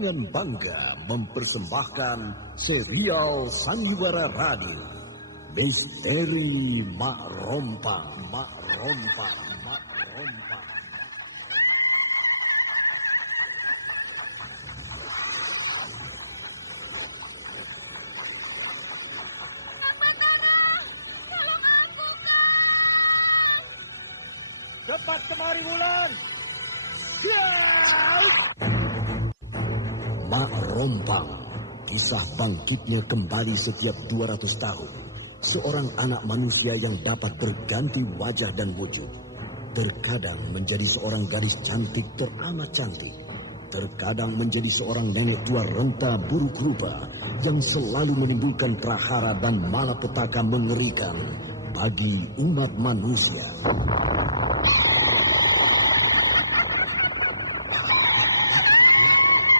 dengan bangga mempersembahkan serial Sandiwara Radio Misteri Mak Rompang. Cepat kemari, Wulan. Mak Rompang, kisah bangkitnya kembali setiap 200 tahun. Seorang anak manusia yang dapat berganti wajah dan wujud. Terkadang menjadi seorang gadis cantik teramat cantik. Terkadang menjadi seorang nenek tua renta buruk rupa yang selalu menimbulkan prahara dan malapetaka mengerikan bagi umat manusia.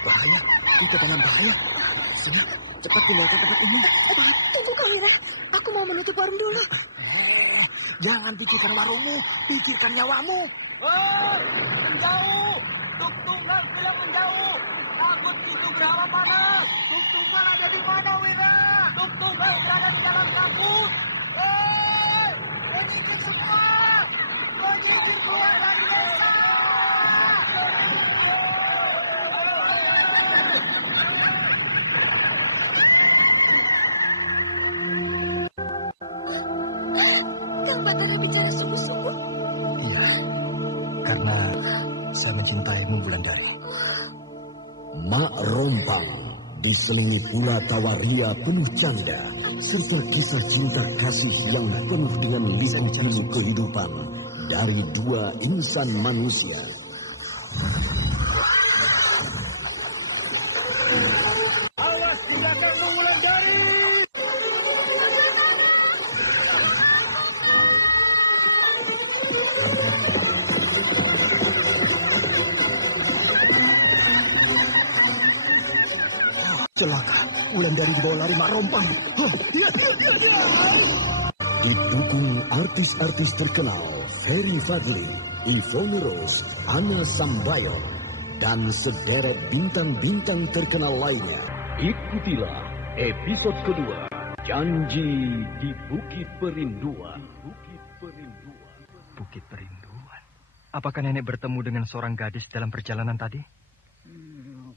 Bahaya, itu dengan bahaya. Sini, cepat tinggalkan tempat ini. Tunggu kau, Wira. Aku mau menutup warung dulu. Jangan pikirkan warungmu, pikirkan nyawamu. Menjauh! Tuk Tunggal bilang menjauh. Takut pintu berhala panas. Tuk Tunggal ada di mana, Wira? Tuk Tunggal berada di dalam kabut. Menyingkir semua! Menyingkir keluar dari desa! Kang Batara bicara sungguh-sungguh. Iya, karena saya mencintaimu, Wulandari. Mak Rompang diselingi pula tawaria penuh canda serta kisah cinta kasih yang penuh dengan liku-liku kehidupan dari dua insan manusia. Awas di belakangmu, Wulandari! Celaka, Wulandari dibawa lari Mak Rompang. Didukung artis-artis terkenal Ferry Fadli, Ivone Rose, Anna Sambayon, dan sederet bintang-bintang terkenal lainnya. Ikutilah episode kedua, Janji di Bukit Perinduan. Bukit Perinduan. Apakah nenek bertemu dengan seorang gadis dalam perjalanan tadi?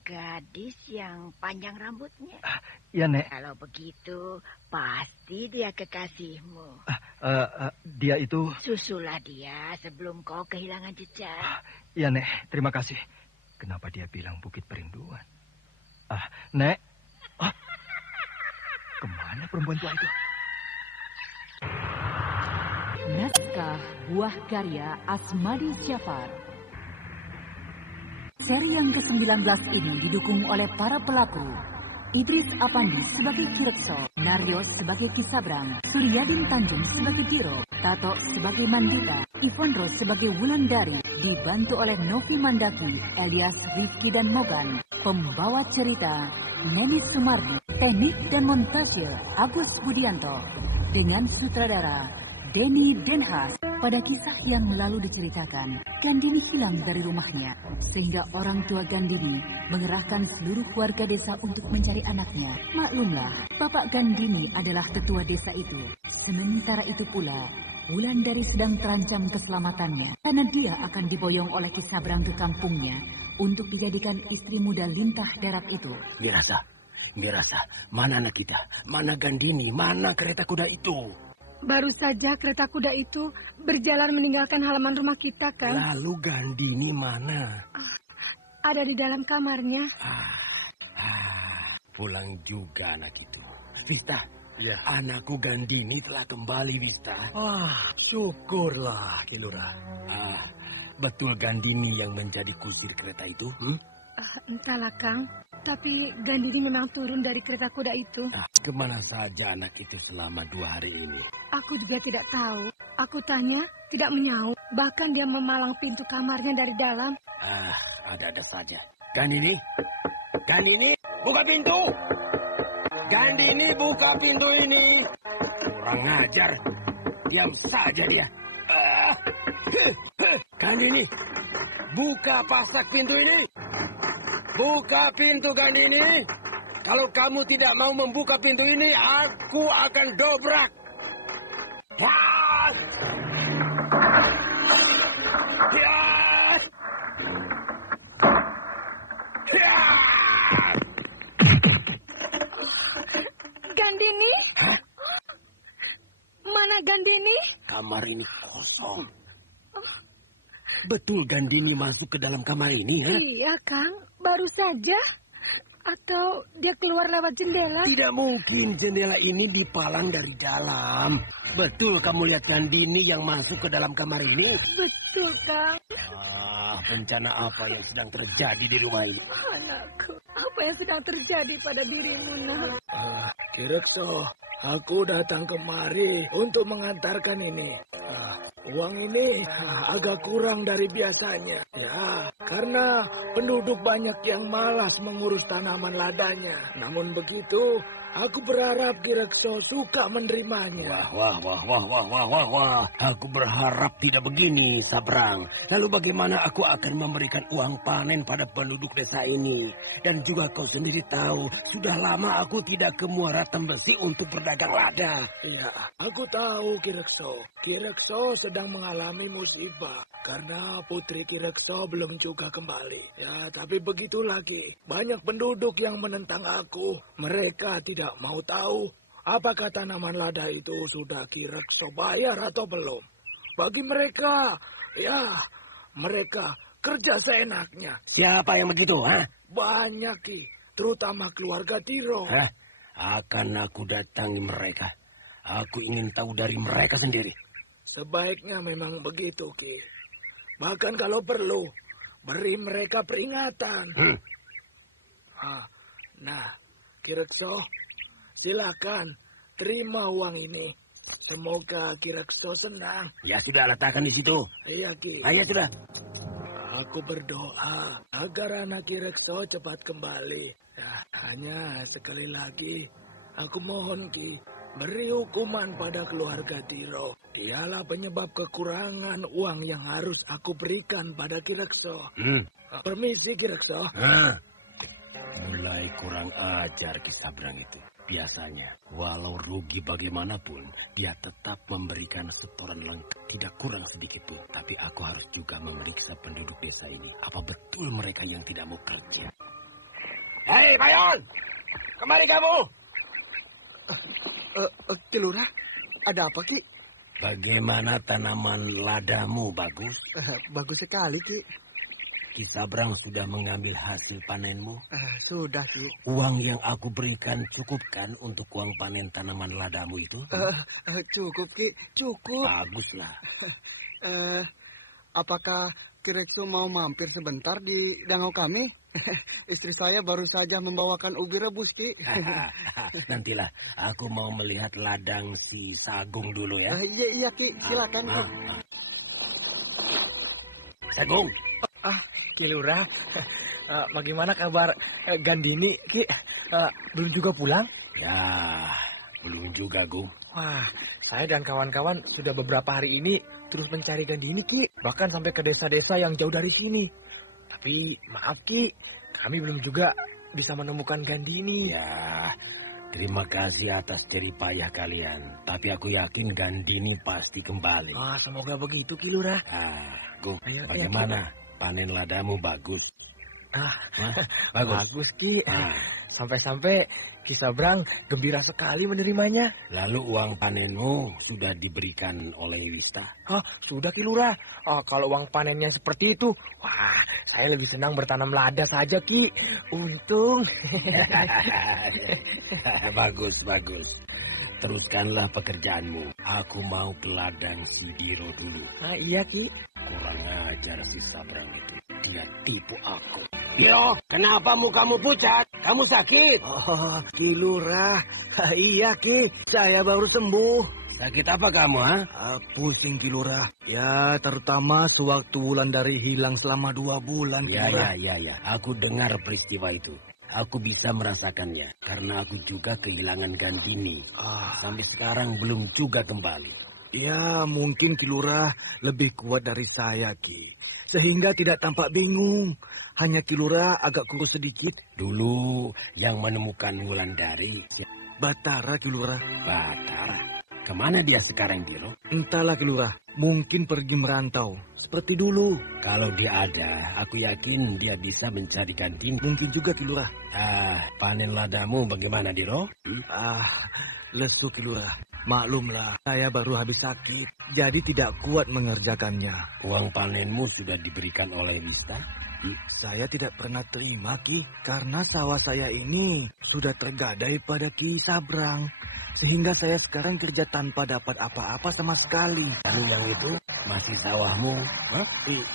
Gadis yang panjang rambutnya. Ya, Nek. Kalau begitu, pasti dia kekasihmu. Dia itu... Susulah dia sebelum kau kehilangan jejak. Ya, Nek. Terima kasih. Kenapa dia bilang Bukit Perinduan? Nek. Kemana perempuan tua itu? Naskah buah karya Asmadi Syafar. Seri yang ke-19 ini didukung oleh para pelaku. Idris Apandi sebagai Kirekso, Naryo sebagai Kisabrang, Suryadin Tanjung sebagai Diro, Tato sebagai Mandita, Ivone Rose sebagai Wulandari, dibantu oleh Novi Mandaki, Elias, Rifki dan Mogan. Pembawa cerita Neni Sumardi, teknik dan montase Agus Budianto, dengan sutradara Denny Denhas. Pada kisah yang lalu diceritakan, Gandini hilang dari rumahnya, sehingga orang tua Gandini mengerahkan seluruh warga desa untuk mencari anaknya. Maklumlah, Bapak Gandini adalah tetua desa itu. Sementara itu pula, Wulandari sedang terancam keselamatannya, karena dia akan diboyong oleh Kisabrang ke kampungnya untuk dijadikan istri muda lintah darat itu. Mirasa, mana anak kita? Mana Gandini? Mana kereta kuda itu? Baru saja kereta kuda itu berjalan meninggalkan halaman rumah kita, kan? Lalu Gandini mana? Ada di dalam kamarnya. Pulang juga anak itu. Vista, ya. Anakku Gandini telah kembali, Vista. Syukurlah, Kilura. Betul Gandini yang menjadi kusir kereta itu? Entahlah, Kang. Tapi Gandini memang turun dari kereta kuda itu. Kemana saja anak itu selama 2 hari ini? Aku juga tidak tahu. Aku tanya, tidak menyaut. Bahkan dia memalang pintu kamarnya dari dalam. Ada-ada saja. Gandini, buka pintu! Gandini, buka pintu ini! Kurang ajar. Diam saja dia. Gandini, buka pasak pintu ini! Buka pintu Gandini. Kalau kamu tidak mau membuka pintu ini, aku akan dobrak. Pas! Ya! Ya! Gandini? Hah? Mana Gandini? Kamar ini kosong. Betul Gandini masuk ke dalam kamar ini, ha? Iya, Kang. Baru saja. Atau dia keluar lewat jendela? Tidak mungkin jendela ini dipalang dari dalam. Betul kamu lihat Gandini yang masuk ke dalam kamar ini? Betul, Kang. Bencana apa yang sedang terjadi di rumah ini? Anakku, apa yang sedang terjadi pada dirimu, Nak? Kirekso, aku datang kemari untuk mengantarkan ini. Uang ini agak kurang dari biasanya. Ya, karena penduduk banyak yang malas mengurus tanaman ladanya. Namun begitu, aku berharap Kirekso suka menerimanya. Wah. Aku berharap tidak begini, Sabrang. Lalu bagaimana aku akan memberikan uang panen pada penduduk desa ini? Dan juga kau sendiri tahu, sudah lama aku tidak ke Muara Tembesi untuk berdagang lada. Ya, aku tahu Kirekso. Kirekso sedang mengalami musibah karena putri Kirekso belum juga kembali. Ya, tapi begitu lagi. Banyak penduduk yang menentang aku. Mereka tidak mau tahu apakah tanaman lada itu sudah Kirekso bayar atau belum. Bagi mereka, ya, mereka kerja seenaknya. Siapa yang begitu, ha? Banyak, Ki. Terutama keluarga Tiro. Hah? Akan aku datangi mereka. Aku ingin tahu dari mereka sendiri. Sebaiknya memang begitu, Ki. Bahkan kalau perlu, beri mereka peringatan. Nah, Kirekso, silakan terima uang ini. Semoga Kirekso senang. Ya sudah, letakkan di situ. Iya, Ki. Ayo sudah. Aku berdoa agar anak Kirekso cepat kembali. Ya, hanya sekali lagi, aku mohon Ki, beri hukuman pada keluarga Tiro. Dialah penyebab kekurangan uang yang harus aku berikan pada Kirekso. Permisi Kirekso. Mulai kurang ajar Kisabrang itu. Biasanya, walau rugi bagaimanapun, dia tetap memberikan setoran lengkap, tidak kurang sedikit pun. Tapi aku harus juga memeriksa penduduk desa ini. Apa betul mereka yang tidak mau kerja? Hei, Bayon! Kemari kamu! Ki Lurah, ada apa Ki? Bagaimana tanaman ladamu, Bagus? Bagus sekali Ki. Kisabrang sudah mengambil hasil panenmu? Sudah Ki. Uang yang aku berikan cukupkan untuk uang panen tanaman ladamu itu? Cukup Ki, cukup. Baguslah. Apakah Kirekso mau mampir sebentar di danau kami? Istri saya baru saja membawakan ubi rebus, Ki. Nantilah, aku mau melihat ladang si Sagung dulu ya. Iya, Ki. Silakan. Sagung. Ki Lurah, bagaimana kabar Gandini, Ki? Belum juga pulang? Ya, belum juga, Gung. Wah, saya dan kawan-kawan sudah beberapa hari ini terus mencari Gandini, Ki. Bahkan sampai ke desa-desa yang jauh dari sini. Tapi maaf, Ki, kami belum juga bisa menemukan Gandini. Ya, terima kasih atas jerih payah kalian. Tapi aku yakin Gandini pasti kembali. Semoga begitu, Ki Lurah. Gung, bagaimana? Panen ladamu bagus. Bagus, Ki. Sampai-sampai Kisabrang gembira sekali menerimanya. Lalu uang panenmu sudah diberikan oleh Wista? Sudah, Ki Lurah. Kalau uang panennya seperti itu, wah, saya lebih senang bertanam lada saja, Ki. Untung. Bagus. Teruskanlah pekerjaanmu. Aku mau ke ladang si Diro dulu. Iya, Ki. Kurang ajar si Sabrang itu. Dia tipu aku. Diro, kenapa mukamu pucat? Kamu sakit? Ki Lurah. Iya, Ki. Saya baru sembuh. Sakit apa kamu, ha? Pusing, Ki Lurah. Ya, terutama sewaktu Wulandari hilang selama 2 bulan. Ya. Aku dengar peristiwa itu. Aku bisa merasakannya. Karena aku juga kehilangan Gandini. Sampai sekarang belum juga kembali. Ya, mungkin Ki Lurah lebih kuat dari saya, Ki. Sehingga tidak tampak bingung. Hanya Kilura agak kurus sedikit. Dulu yang menemukan Wulandari. Batara, Kilura. Batara? Kemana dia sekarang, Giro? Entahlah, Kilura. Mungkin pergi merantau. Seperti dulu. Kalau dia ada, aku yakin dia bisa mencari ganti. Mungkin juga, Kilura. Panen ladamu bagaimana, Diro? Lesu, Kilura. Maklumlah, saya baru habis sakit, jadi tidak kuat mengerjakannya. Uang panenmu sudah diberikan oleh Wista? Saya tidak pernah terima, Ki, karena sawah saya ini sudah tergadai pada Ki Sabrang. Sehingga saya sekarang kerja tanpa dapat apa-apa sama sekali. Lalu yang itu masih sawahmu?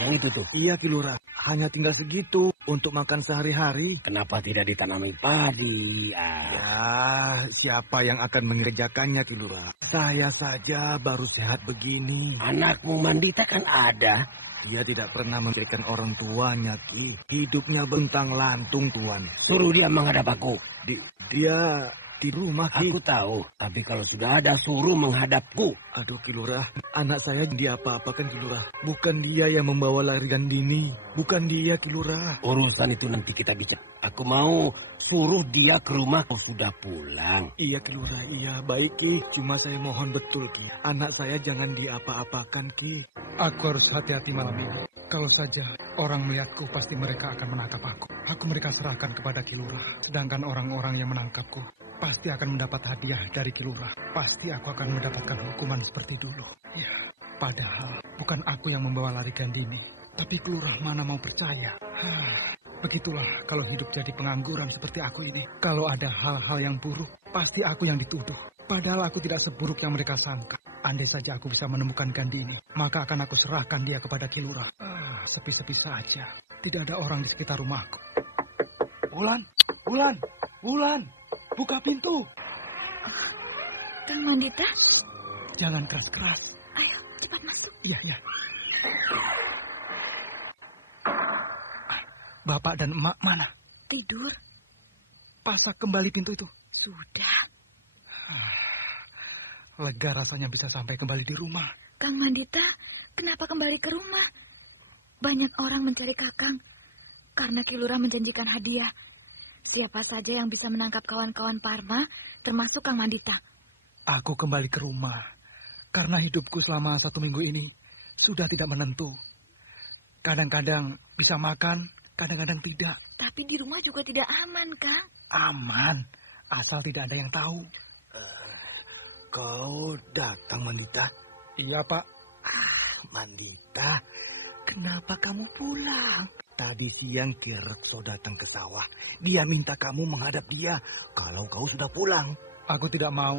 Yang itu tuh? Iya, Kilura. Hanya tinggal segitu untuk makan sehari-hari. Kenapa tidak ditanami padi? Ya, siapa yang akan mengerjakannya, Kilura? Saya saja baru sehat begini. Anakmu Mandita kan ada. Dia tidak pernah memberikan orang tuanya, Ki. Hidupnya bentang-lantung, Tuan. Suruh dia menghadap aku. Dia di rumah, Ki. Aku tahu, tapi kalau sudah ada suruh menghadapku. Aduh, Kilura, anak saya diapa-apakan, Kilura. Bukan dia yang membawa lari Gandini. Bukan dia, Kilura. Urusan itu nanti kita bicara. Aku mau suruh dia ke rumah. Oh, sudah pulang. Iya, Kilura, iya. Baik, Ki. Cuma saya mohon betul, Ki. Anak saya jangan diapa-apakan, Ki. Aku harus hati-hati malam ini. Kalau saja orang melihatku, pasti mereka akan menangkap aku. Aku mereka serahkan kepada Kilura. Sedangkan orang-orang yang menangkapku pasti akan mendapat hadiah dari Kilura. Pasti aku akan mendapatkan hukuman seperti dulu. Ya, padahal bukan aku yang membawa lari Gandini. Tapi Kilura mana mau percaya. Begitulah kalau hidup jadi pengangguran seperti aku ini. Kalau ada hal-hal yang buruk, pasti aku yang dituduh. Padahal aku tidak seburuk yang mereka sangka. Andai saja aku bisa menemukan Gandini, maka akan aku serahkan dia kepada Kilura. Sepi-sepi saja. Tidak ada orang di sekitar rumahku. Wulan, buka pintu. Kang Mandita? Jangan keras-keras. Ayo, cepat masuk. Iya. Bapak dan emak mana? Tidur. Pasak kembali pintu itu. Sudah. Lega rasanya bisa sampai kembali di rumah. Kang Mandita, kenapa kembali ke rumah? Banyak orang mencari Kakang. Karena Kilura menjanjikan hadiah. Siapa saja yang bisa menangkap kawan-kawan Parma, termasuk Kang Mandita. Aku kembali ke rumah. Karena hidupku selama 1 minggu ini sudah tidak menentu. Kadang-kadang bisa makan, kadang-kadang tidak. Tapi di rumah juga tidak aman, Kang. Aman, asal tidak ada yang tahu. Kau datang, Mandita? Iya, Pak. Mandita, kenapa kamu pulang? Tadi siang Kirekso datang ke sawah. Dia minta kamu menghadap dia kalau kau sudah pulang. Aku tidak mau.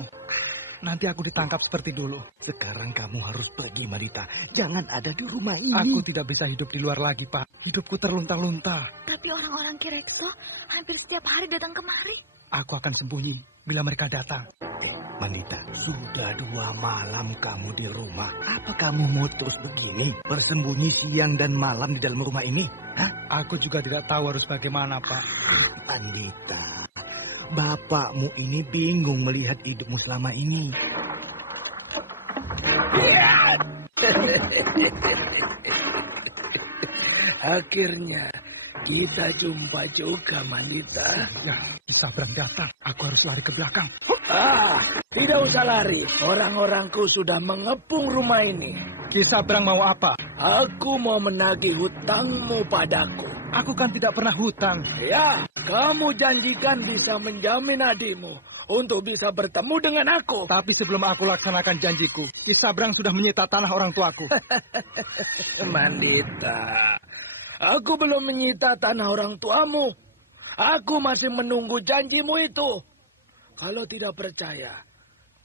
Nanti aku ditangkap seperti dulu. Sekarang kamu harus pergi, Mandita. Jangan ada di rumah ini. Aku tidak bisa hidup di luar lagi, Pak. Hidupku terlunta-lunta. Tapi orang-orang Kirekso hampir setiap hari datang kemari. Aku akan sembunyi bila mereka datang. Mandita, sudah 2 malam kamu di rumah. Apa kamu mau terus begini? Bersembunyi siang dan malam di dalam rumah ini? Aku juga tidak tahu harus bagaimana, Pak. Mandita, bapakmu ini bingung melihat hidupmu selama ini. Akhirnya kita jumpa juga, Mandita. Ya, Sabrang datang. Aku harus lari ke belakang. Tidak usah lari. Orang-orangku sudah mengepung rumah ini. Ki Sabrang mau apa? Aku mau menagih hutangmu padaku. Aku kan tidak pernah hutang. Ya, kamu janjikan bisa menjamin adikmu untuk bisa bertemu dengan aku. Tapi sebelum aku laksanakan janjiku, Ki Sabrang sudah menyita tanah orang tuaku. Mandita, aku belum menyita tanah orang tuamu. Aku masih menunggu janjimu itu. Kalau tidak percaya,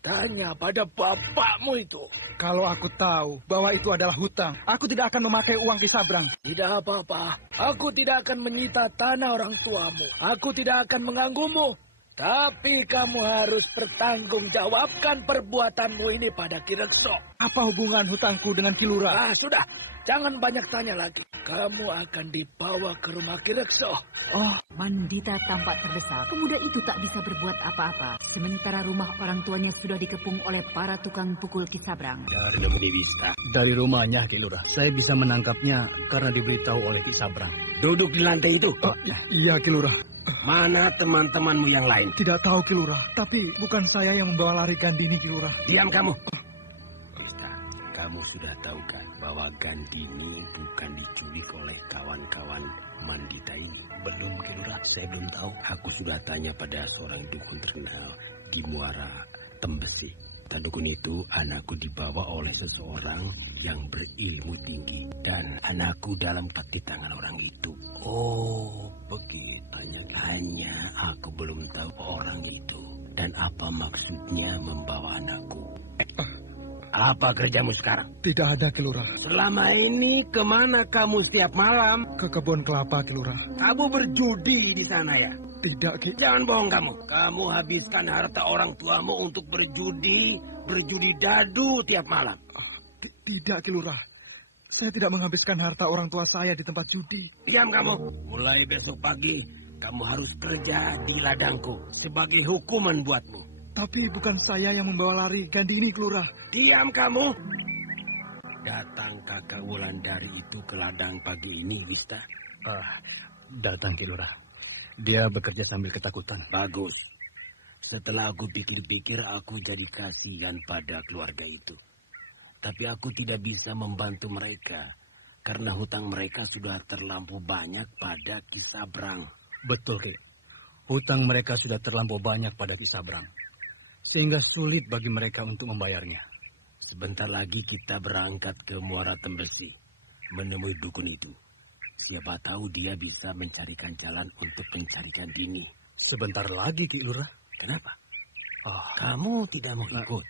tanya pada bapakmu itu. Kalau aku tahu bahwa itu adalah hutang, aku tidak akan memakai uang Ki Sabrang. Tidak apa-apa. Aku tidak akan menyita tanah orang tuamu. Aku tidak akan mengganggumu. Tapi kamu harus pertanggungjawabkan perbuatanmu ini pada Ki Rekso. Apa hubungan hutangku dengan Ki Lurah? Sudah. Jangan banyak tanya lagi. Kamu akan dibawa ke rumah Ki Rekso. Oh, Mandita tampak terdesak. Pemuda itu tak bisa berbuat apa-apa. Sementara rumah orang tuanya sudah dikepung oleh para tukang pukul Ki Sabrang. Dari rumahnya, Ki Lurah. Saya bisa menangkapnya karena diberitahu oleh Ki Sabrang. Duduk di lantai itu. Iya, Ki Lurah. Mana teman-temanmu yang lain? Tidak tahu, Ki Lurah. Tapi bukan saya yang membawa lari Gandini, Ki Lurah. Diam kamu. Wista, kamu sudah tahu kan bahwa Gandini bukan diculik oleh kawan-kawan Mandita ini? Belum, Ki Lurah. Saya belum tahu. Aku sudah tanya pada seorang dukun terkenal di Muara Tembesi. Dukun itu anakku dibawa oleh seseorang yang berilmu tinggi. Dan anakku dalam peti tangan orang itu. Oh, begitu. Hanya aku belum tahu orang itu. Dan apa maksudnya membawa anakku. Apa kerjamu sekarang? Tidak ada, Ki Lurah. Selama ini kemana kamu setiap malam? Ke kebun kelapa, Ki Lurah. Kamu berjudi di sana ya? Tidak, Ki. Jangan bohong kamu. Kamu habiskan harta orang tuamu untuk berjudi dadu tiap malam. Tidak, Ki Lurah. Saya tidak menghabiskan harta orang tua saya di tempat judi. Diam kamu. Mulai besok pagi, kamu harus kerja di ladangku sebagai hukuman buatmu. Tapi bukan saya yang membawa lari Gandini, Ki Lurah. Diam kamu. Datang kakak Wulandari itu ke ladang pagi ini, Wista? Datang, Ki Lurah. Dia bekerja sambil ketakutan. Bagus. Setelah aku pikir-pikir, aku jadi kasihan pada keluarga itu. Tapi aku tidak bisa membantu mereka. Karena hutang mereka sudah terlampau banyak pada Ki Sabrang. Betul, Ki. Hutang mereka sudah terlampau banyak pada Ki Sabrang. Sehingga sulit bagi mereka untuk membayarnya. Sebentar lagi kita berangkat ke Muara Tembesi. Menemui dukun itu. Siapa tahu dia bisa mencarikan jalan untuk mencari Gandini. Sebentar lagi, Ki Lurah. Kenapa? Kamu tidak mau ikut?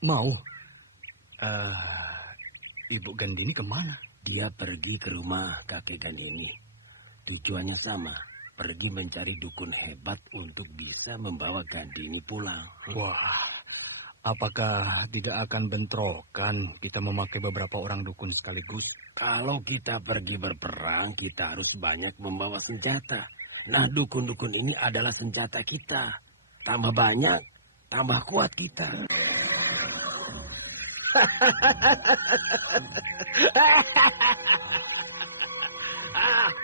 Mau. Ibu Gandini kemana? Dia pergi ke rumah kakek Gandini. Tujuannya sama. Pergi mencari dukun hebat untuk bisa membawa Gandini pulang. Wah, apakah tidak akan bentrokan kita memakai beberapa orang dukun sekaligus? Kalau kita pergi berperang, kita harus banyak membawa senjata. Nah, dukun-dukun ini adalah senjata kita. Tambah banyak, tambah kuat kita.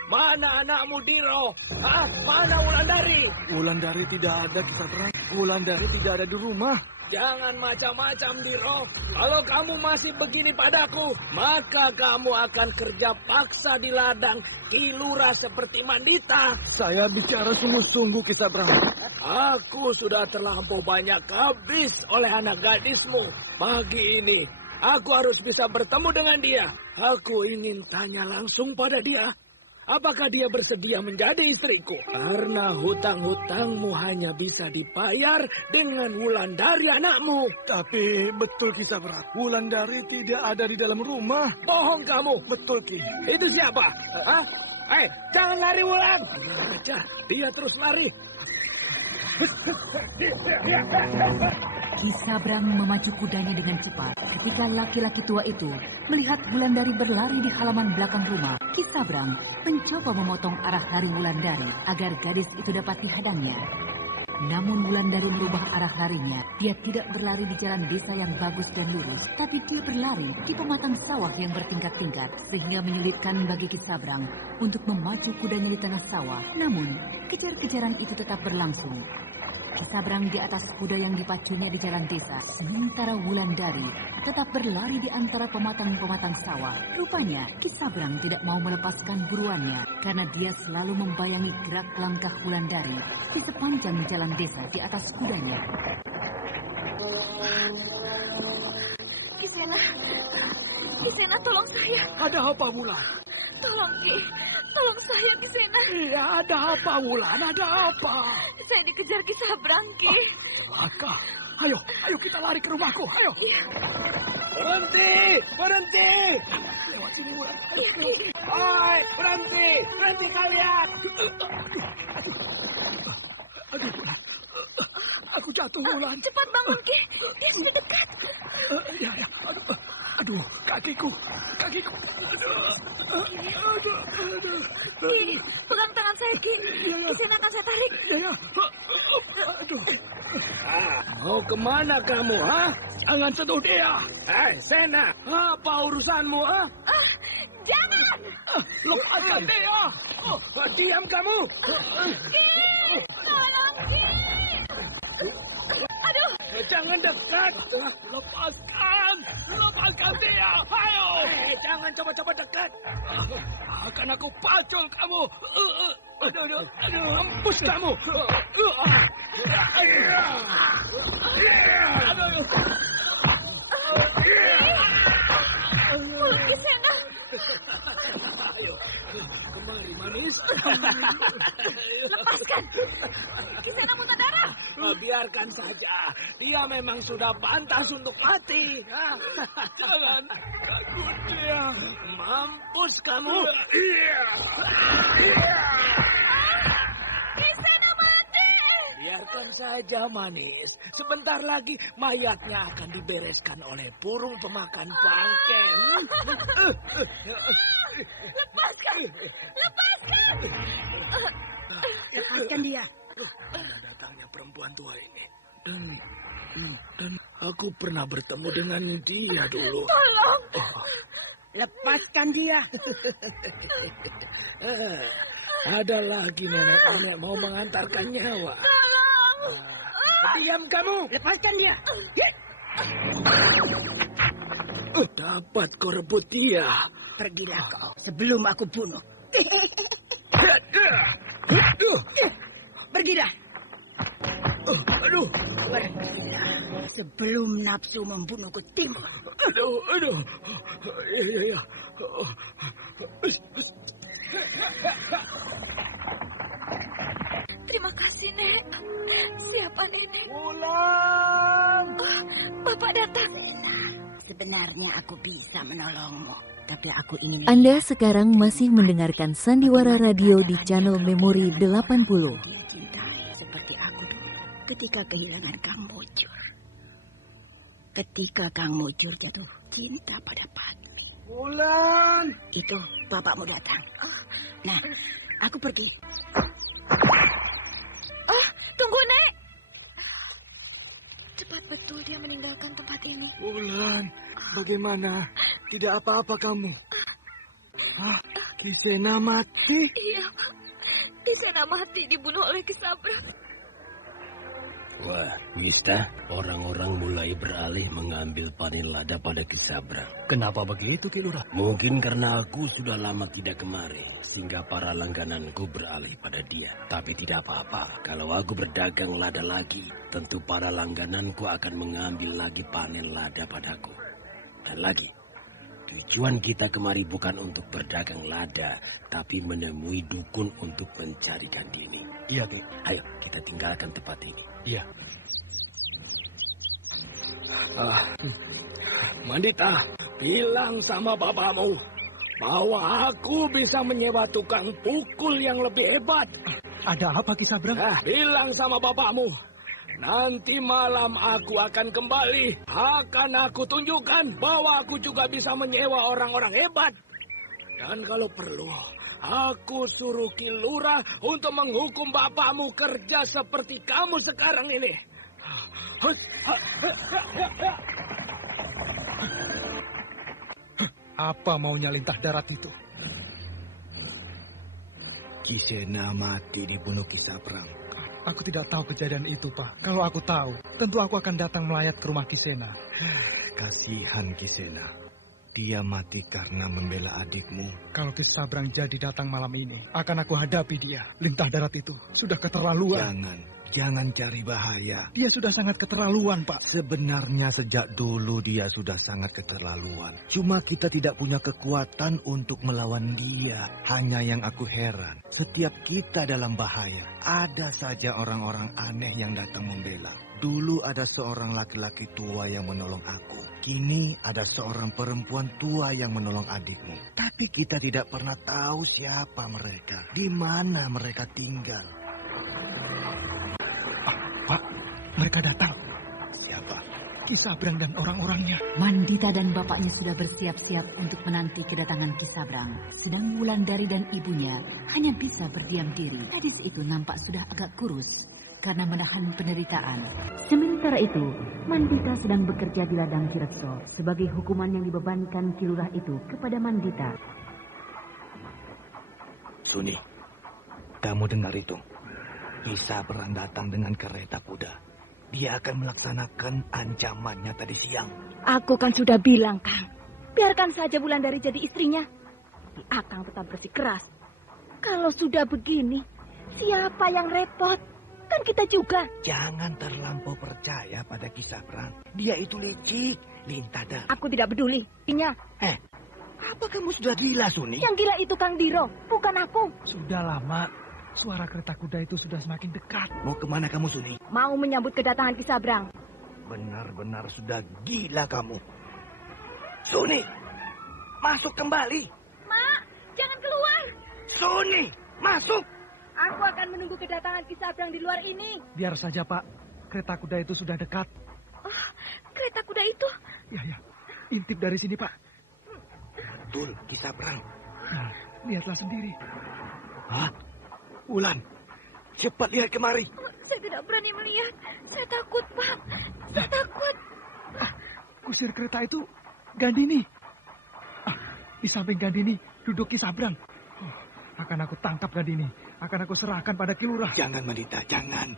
Mana anakmu, Diro? Mana Wulandari? Wulandari tidak ada, Ki Sabrang. Wulandari tidak ada di rumah. Jangan macam-macam, Diro. Kalau kamu masih begini padaku, maka kamu akan kerja paksa di ladang Ki Lurah seperti Mandita. Saya bicara sungguh-sungguh, Ki Sabrang. Aku sudah terlampau banyak habis oleh anak gadismu. Pagi ini, aku harus bisa bertemu dengan dia. Aku ingin tanya langsung pada dia. Apakah dia bersedia menjadi istriku? Karena hutang-hutangmu hanya bisa dibayar dengan Wulandari anakmu. Tapi betul, Ki Sabrang. Wulandari tidak ada di dalam rumah. Bohong kamu. Betul, Ki. Itu siapa? Jangan lari, Wulan. Aja, dia terus lari. Ki Sabrang memacu kudanya dengan cepat. Ketika laki-laki tua itu melihat Wulandari berlari di halaman belakang rumah, Ki Sabrang mencoba memotong arah lari Wulandari agar gadis itu dapat dihadangnya. Namun Wulandari merubah arah larinya. Dia tidak berlari di jalan desa yang bagus dan lurus, tapi dia berlari di pematang sawah yang bertingkat-tingkat, sehingga menyulitkan bagi Ki Sabrang untuk memacu kudanya di tengah sawah. Namun, kejar-kejaran itu tetap berlangsung. Ki Sabrang di atas kuda yang dipacunya di jalan desa, sementara Wulandari tetap berlari di antara pematang-pematang sawah. Rupanya, Ki Sabrang tidak mau melepaskan buruannya, karena dia selalu membayangi gerak langkah Wulandari di sepanjang jalan desa di atas kudanya. Kisena, tolong saya. Ada apa, Wulan? Tolong, Ki. Tolong saya, Kisena. Iya, ada apa, Wulan? Ada apa? Saya dikejar Ki Sabrang, Ki. Celaka. Ayo kita lari ke rumahku. Ayo. Ya. Berhenti. Lewat sini, Wulan. Hai, berhenti kalian. Aduh, aku jatuh, Wulan. Cepat bangun, Ki. Dia sudah dekat. Ya. Aduh, kakiku. Ki, pegang tangan saya, Ki. Kisena akan saya tarik. Ya. Aduh. Mau kemana kamu, ha? Jangan sentuh dia. Hei, Sena, apa urusanmu, ha? Jangan! Lepaskan dia. Diam kamu. Ki, tolong, Ki. Aduh. Jangan dekat. Lepaskan dia. Ayo. Jangan coba-coba dekat. Akan aku pacul kamu. Aduh, hempus kamu. Mulut Kisena. Ayo, kemari manis. Lepaskan. Kisena muntah darah. Biarkan saja. Dia memang sudah pantas untuk mati. Jangan takut dia. Mampus kamu. Kisena mati. Biarkan saja manis. Sebentar lagi mayatnya akan dibereskan oleh burung pemakan bangkai. Lepaskan. Lepaskan dia. Datangnya perempuan tua ini. Dan aku pernah bertemu dengan dia dulu. Tolong. Lepaskan dia. Ada lagi nenek-nenek mau mengantarkan nyawa. Tolong. Diam kamu. Lepaskan dia. Dapat kau rebut dia. Pergilah kau sebelum aku bunuh. Pergilah. Aduh. Sebelum nafsu membunuhku timbul. Aduh. Ya. Terima kasih, Nek. Siapa Nenek? Pulang. Bapak datang. Sebenarnya aku bisa menolongmu, tapi aku ingin... Anda sekarang masih mendengarkan Sandiwara Radio di channel Memori 80. Cintai seperti aku dulu ketika kehilangan Kang Mujur. Ketika Kang Mujur jatuh cinta pada Padmi. Pulang. Itu bapakmu datang. Nah, aku pergi. Tunggu, Nek. Cepat betul dia meninggalkan tempat ini. Wulan, bagaimana? Tidak apa-apa kamu? Kisena mati? Iya, Pak. Kisena mati dibunuh oleh Kisabra. Wah, Mista, orang-orang mulai beralih mengambil panen lada pada Kisabrang. Kenapa begitu, Ki Lurah? Mungkin karena aku sudah lama tidak kemari, sehingga para langgananku beralih pada dia. Tapi tidak apa-apa, kalau aku berdagang lada lagi, tentu para langgananku akan mengambil lagi panen lada padaku. Dan lagi, tujuan kita kemari bukan untuk berdagang lada, tapi menemui dukun untuk mencari Gandini. Iya, Ki. Ayo, kita tinggalkan tempat ini. Iya. Mandita, bilang sama bapakmu bahwa aku bisa menyewa tukang pukul yang lebih hebat. Ada apa, Kisabrang? Bilang sama bapakmu, nanti malam aku akan kembali. Akan aku tunjukkan bahwa aku juga bisa menyewa orang-orang hebat. Dan kalau perlu, aku suruh Ki Lurah untuk menghukum bapakmu kerja seperti kamu sekarang ini. Apa maunya Lintah Darat itu? Kisena mati dibunuh Kisabrang. Aku tidak tahu kejadian itu, Pak. Kalau aku tahu, tentu aku akan datang melayat ke rumah Kisena. Kasihan Kisena. Dia mati karena membela adikmu. Kalau Kisabrang jadi datang malam ini, akan aku hadapi dia. Lintah Darat itu sudah keterlaluan. Jangan cari bahaya. Dia sudah sangat keterlaluan, Pak. Sebenarnya sejak dulu dia sudah sangat keterlaluan. Cuma kita tidak punya kekuatan untuk melawan dia. Hanya yang aku heran, setiap kita dalam bahaya, ada saja orang-orang aneh yang datang membela. Dulu ada seorang laki-laki tua yang menolong aku. Kini ada seorang perempuan tua yang menolong adikmu. Tapi kita tidak pernah tahu siapa mereka, di mana mereka tinggal. mereka datang. Siapa? Ki Sabrang dan orang-orangnya. Mandita dan bapaknya sudah bersiap-siap untuk menanti kedatangan Ki Sabrang. Sedang Wulandari dan ibunya hanya bisa berdiam diri. Gadis itu nampak sudah agak kurus karena menahan penderitaan. Sementara itu, Mandita sedang bekerja di ladang Kirekso sebagai hukuman yang dibebankan Ki Lurah itu kepada Mandita. Suni, kamu dengar itu? Ki Sabrang datang dengan kereta kuda. Dia akan melaksanakan ancamannya tadi siang. Aku kan sudah bilang, Kang. Biarkan saja Wulandari jadi istrinya. Tapi Akang tetap bersikeras. Kalau sudah begini, siapa yang repot? Kan kita juga. Jangan terlampau percaya pada Ki Sabrang. Dia itu licik, lintada. Aku tidak peduli. Inya. Apa kamu sudah gila, Suni? Yang gila itu Kang Diro, bukan aku. Sudah lama. Suara kereta kuda itu sudah semakin dekat. Mau kemana kamu, Suni? Mau menyambut kedatangan Ki Sabrang. Benar-benar sudah gila kamu. Suni, masuk kembali. Mak, jangan keluar. Suni, masuk. Aku akan menunggu kedatangan Ki Sabrang di luar ini. Biar saja, Pak. Kereta kuda itu sudah dekat. Oh, kereta kuda itu? Ya. Intip dari sini, Pak. Betul, Ki Sabrang. Nah, lihatlah sendiri. Hah? Wulan, cepat lihat kemari. Saya tidak berani melihat. Saya takut, Pak. Saya takut. Kusir kereta itu Gandini. Di samping Gandini duduk Ki Sabrang. Akan aku tangkap Gandini. Akan aku serahkan pada Ki Lurah. Jangan, Mandita, jangan.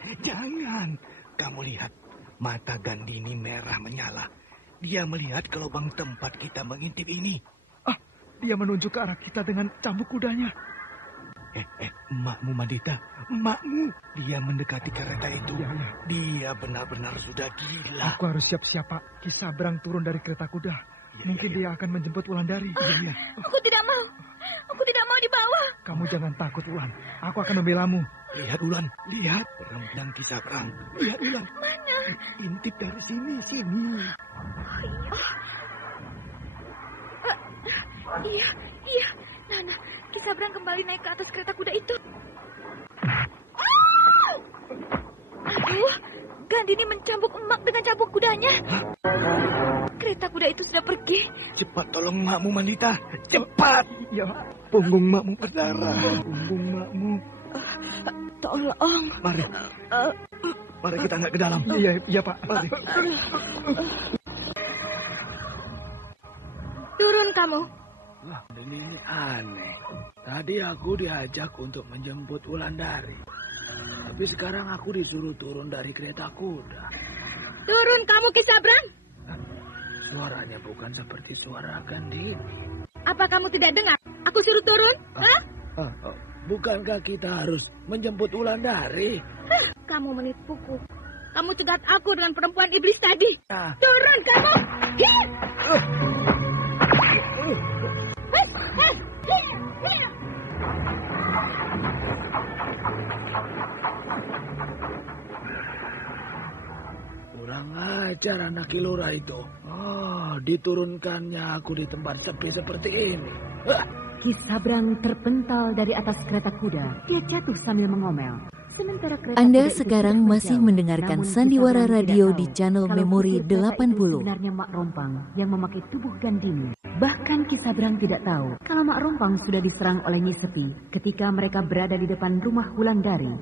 Kamu lihat, mata Gandini merah menyala. Dia melihat ke lubang tempat kita mengintip ini. Dia menunjuk ke arah kita dengan cambuk kudanya. Emakmu, Mandita. Emakmu. Dia mendekati kereta itu. Ya. Dia benar-benar sudah gila. Aku harus siap-siap, Pak. Ki Sabrang turun dari kereta kuda. Mungkin dia akan menjemput Wulandari. Iya. Aku tidak mau. Aku tidak mau dibawa. Kamu jangan takut, Wulan. Aku akan membelamu. Lihat, Wulan. Lihat. Rembang Ki Sabrang. Lihat, Wulan. Mana? Intip dari sini. Iya. Nana, Ki Sabrang kembali naik ke atas kereta kuda itu. Aduh, Gandini mencambuk emak dengan cambuk kudanya. Kereta kuda itu sudah pergi. Cepat tolong emakmu, Mandita. Cepat. Ya, punggung emakmu berdarah. Punggung emakmu. Tolong. Mari kita naik ke dalam. Iya, Pak. Mari. Turun kamu. Wah, ini aneh. Tadi aku diajak untuk menjemput Wulandari. Tapi sekarang aku disuruh turun dari kereta kuda. Turun kamu, Ki Sabrang. Suaranya bukan seperti suara Gandini. Apa kamu tidak dengar? Aku suruh turun? Bukankah kita harus menjemput Wulandari? Kamu menipuku. Kamu cegat aku dengan perempuan iblis tadi. Turun kamu! Kurang ajar anak Ki Lurah itu. Diturunkannya aku di tempat sepi seperti ini. Ki Sabrang terpental dari atas kereta kuda. Dia jatuh sambil mengomel. Anda sekarang masih mendengarkan Sandiwara Radio di channel Memori 80. Sebenarnya Mak Rompang yang memakai tubuh Gandini. Bahkan Ki Sabrang tidak tahu kalau Mak Rompang sudah diserang oleh Nyi Sepi ketika mereka berada di depan rumah Wulandari.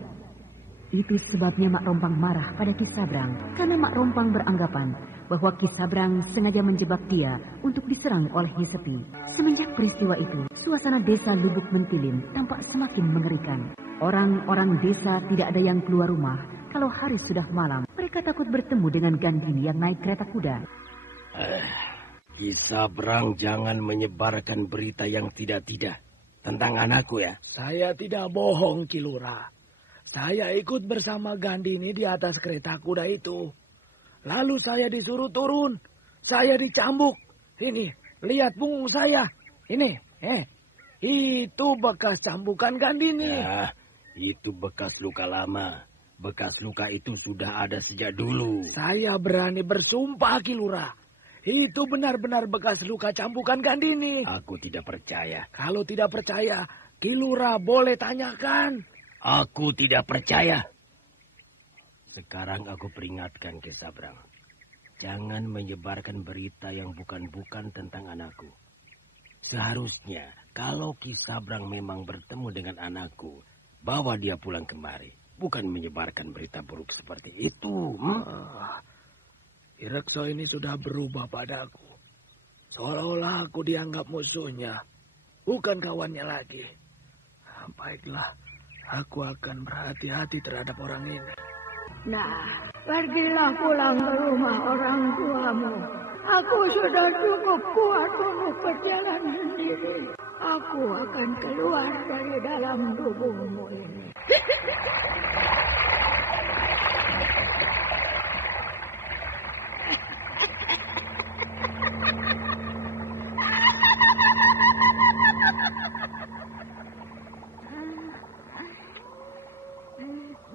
Itu sebabnya Mak Rompang marah pada Ki Sabrang karena Mak Rompang beranggapan bahwa Ki Sabrang sengaja menjebak dia untuk diserang oleh Nyi Sepi. Semenjak peristiwa itu, suasana desa Lubuk Mentilin tampak semakin mengerikan. Orang-orang desa tidak ada yang keluar rumah kalau hari sudah malam. Mereka takut bertemu dengan Gandini yang naik kereta kuda. Ki Sabrang jangan menyebarkan berita yang tidak-tidak tentang anakku ya. Saya tidak bohong, Ki Lurah. Saya ikut bersama Gandini di atas kereta kuda itu. Lalu saya disuruh turun. Saya dicambuk. Ini, lihat punggung saya. Ini, itu bekas cambukan Gandini. Ya, itu bekas luka lama. Bekas luka itu sudah ada sejak dulu. Saya berani bersumpah, Ki Lurah. Itu benar-benar bekas luka cambukan Gandini. Aku tidak percaya. Kalau tidak percaya, Ki Lurah boleh tanyakan. Aku tidak percaya. Sekarang aku peringatkan Ki Sabrang. Jangan menyebarkan berita yang bukan-bukan tentang anakku. Seharusnya kalau Ki Sabrang memang bertemu dengan anakku, bawa dia pulang kemari. Bukan menyebarkan berita buruk seperti itu. Ki Rekso ini sudah berubah padaku. Seolah-olah aku dianggap musuhnya, bukan kawannya lagi. Baiklah, aku akan berhati-hati terhadap orang ini. Nah, pergilah pulang ke rumah orang tuamu. Aku sudah cukup kuat untuk berjalan sendiri. Aku akan keluar dari dalam tubuhmu ini.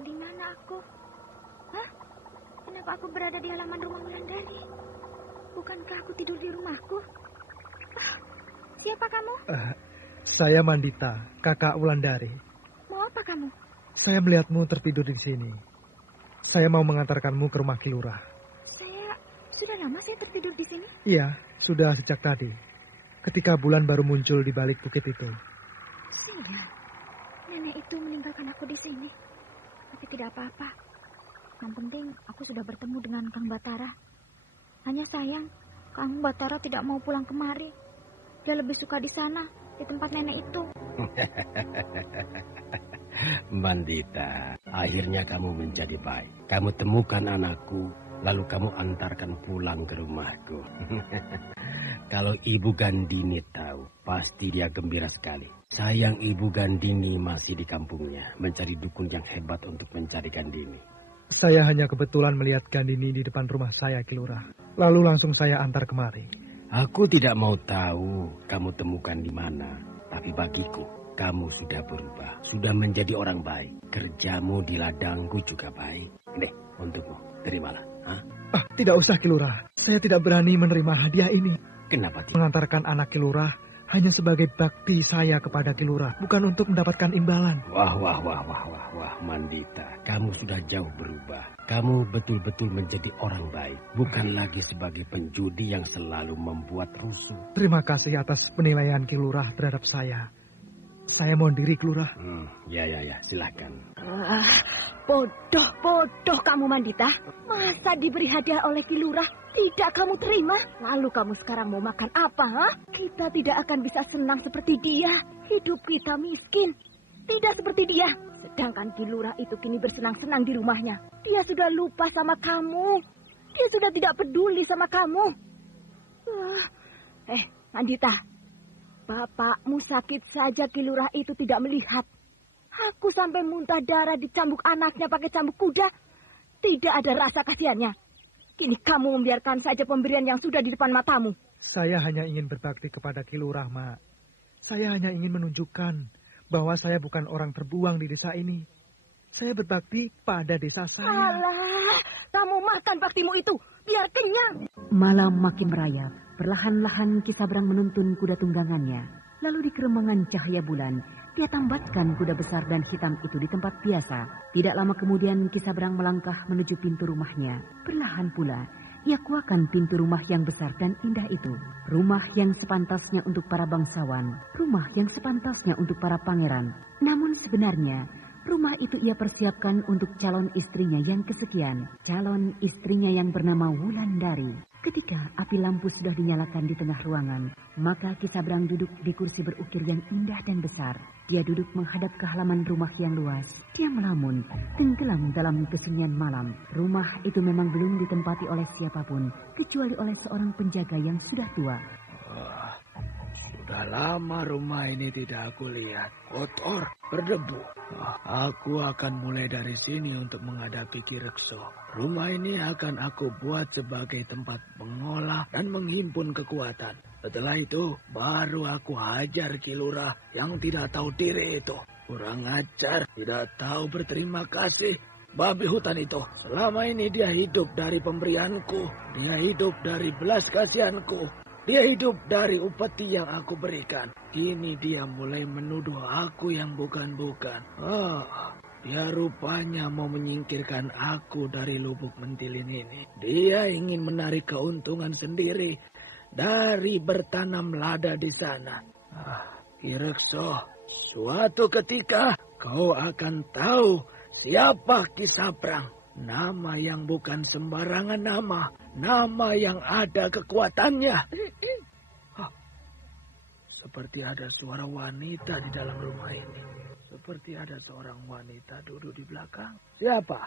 Di mana aku? Hah? Kenapa aku berada di halaman rumah Wulandari? Bukankah aku tidur di rumahku? Siapa kamu? Saya Mandita, kakak Wulandari. Mau apa kamu? Saya melihatmu tertidur di sini. Saya mau mengantarkanmu ke rumah Ki Lurah. Sudah lama saya tertidur di sini? Iya, sudah sejak tadi. Ketika bulan baru muncul di balik bukit itu. Sudah. Nenek itu meninggalkan aku di sini. Tapi tidak apa-apa. Yang penting aku sudah bertemu dengan Kang Batara. Hanya sayang, Kang Batara tidak mau pulang kemari. Dia lebih suka di sana, di tempat nenek itu. Mandita, akhirnya kamu menjadi baik. Kamu temukan anakku, lalu kamu antarkan pulang ke rumahku. Kalau Ibu Gandini tahu, pasti dia gembira sekali. Sayang Ibu Gandini masih di kampungnya, mencari dukun yang hebat untuk mencari Gandini. Saya hanya kebetulan melihat Gandini di depan rumah saya, Ki Lurah. Lalu langsung saya antar kemari. Aku tidak mau tahu kamu temukan di mana, tapi bagiku kamu sudah berubah, sudah menjadi orang baik. Kerjamu di ladangku juga baik. Nih, untukmu, terimalah. Tidak usah, Ki Lurah. Saya tidak berani menerima hadiah ini. Kenapa tidak? Mengantarkan anak Ki Lurah hanya sebagai bakti saya kepada Ki Lurah, bukan untuk mendapatkan imbalan. Wah, Mandita, kamu sudah jauh berubah. Kamu betul-betul menjadi orang baik, bukan lagi sebagai penjudi yang selalu membuat rusuh. Terima kasih atas penilaian Ki Lurah terhadap saya. Saya mohon diri, Ki Lurah. Ya, silakan. Bodoh kamu, Mandita. Masa diberi hadiah oleh Ki Lurah tidak kamu terima? Lalu kamu sekarang mau makan apa, ha? Kita tidak akan bisa senang seperti dia. Hidup kita miskin. Tidak seperti dia. Sedangkan Ki Lurah itu kini bersenang-senang di rumahnya. Dia sudah lupa sama kamu. Dia sudah tidak peduli sama kamu. Mandita. Bapakmu sakit saja Ki Lurah itu tidak melihat. Aku sampai muntah darah dicambuk anaknya pakai cambuk kuda. Tidak ada rasa kasihannya. Kini kamu membiarkan saja pemberian yang sudah di depan matamu. Saya hanya ingin berbakti kepada Ki Lurah, Mak. Saya hanya ingin menunjukkan bahwa saya bukan orang terbuang di desa ini. Saya berbakti pada desa saya. Alah, kamu makan baktimu itu, biar kenyang. Malam makin merayap. Perlahan-lahan Ki Sabrang menuntun kuda tunggangannya. Lalu di keremangan cahaya bulan, dia tambatkan kuda besar dan hitam itu di tempat biasa. Tidak lama kemudian Ki Sabrang melangkah menuju pintu rumahnya. Perlahan pula, ia kuakan pintu rumah yang besar dan indah itu. Rumah yang sepantasnya untuk para bangsawan. Rumah yang sepantasnya untuk para pangeran. Namun sebenarnya, rumah itu ia persiapkan untuk calon istrinya yang kesekian. Calon istrinya yang bernama Wulandari. Ketika api lampu sudah dinyalakan di tengah ruangan, maka Ki Sabrang duduk di kursi berukir yang indah dan besar. Dia duduk menghadap ke halaman rumah yang luas. Dia melamun, tenggelam dalam kesunyian malam. Rumah itu memang belum ditempati oleh siapapun, kecuali oleh seorang penjaga yang sudah tua. Sudah lama rumah ini tidak aku lihat. Kotor, berdebu. Aku akan mulai dari sini untuk menghadapi Ki Rekso. Rumah ini akan aku buat sebagai tempat mengolah dan menghimpun kekuatan. Setelah itu, baru aku hajar Ki Lurah yang tidak tahu diri itu. Kurang ajar, tidak tahu berterima kasih. Babi hutan itu, selama ini dia hidup dari pemberianku. Dia hidup dari belas kasihanku. Dia hidup dari upeti yang aku berikan. Kini dia mulai menuduh aku yang bukan-bukan. Dia rupanya mau menyingkirkan aku dari lubuk mentilin ini. Dia ingin menarik keuntungan sendiri dari bertanam lada di sana. Ki Rekso, suatu ketika kau akan tahu siapa Ki Sabrang. Nama yang bukan sembarangan nama. Nama yang ada kekuatannya. Seperti ada suara wanita di dalam rumah ini. Seperti ada seorang wanita duduk di belakang. Siapa?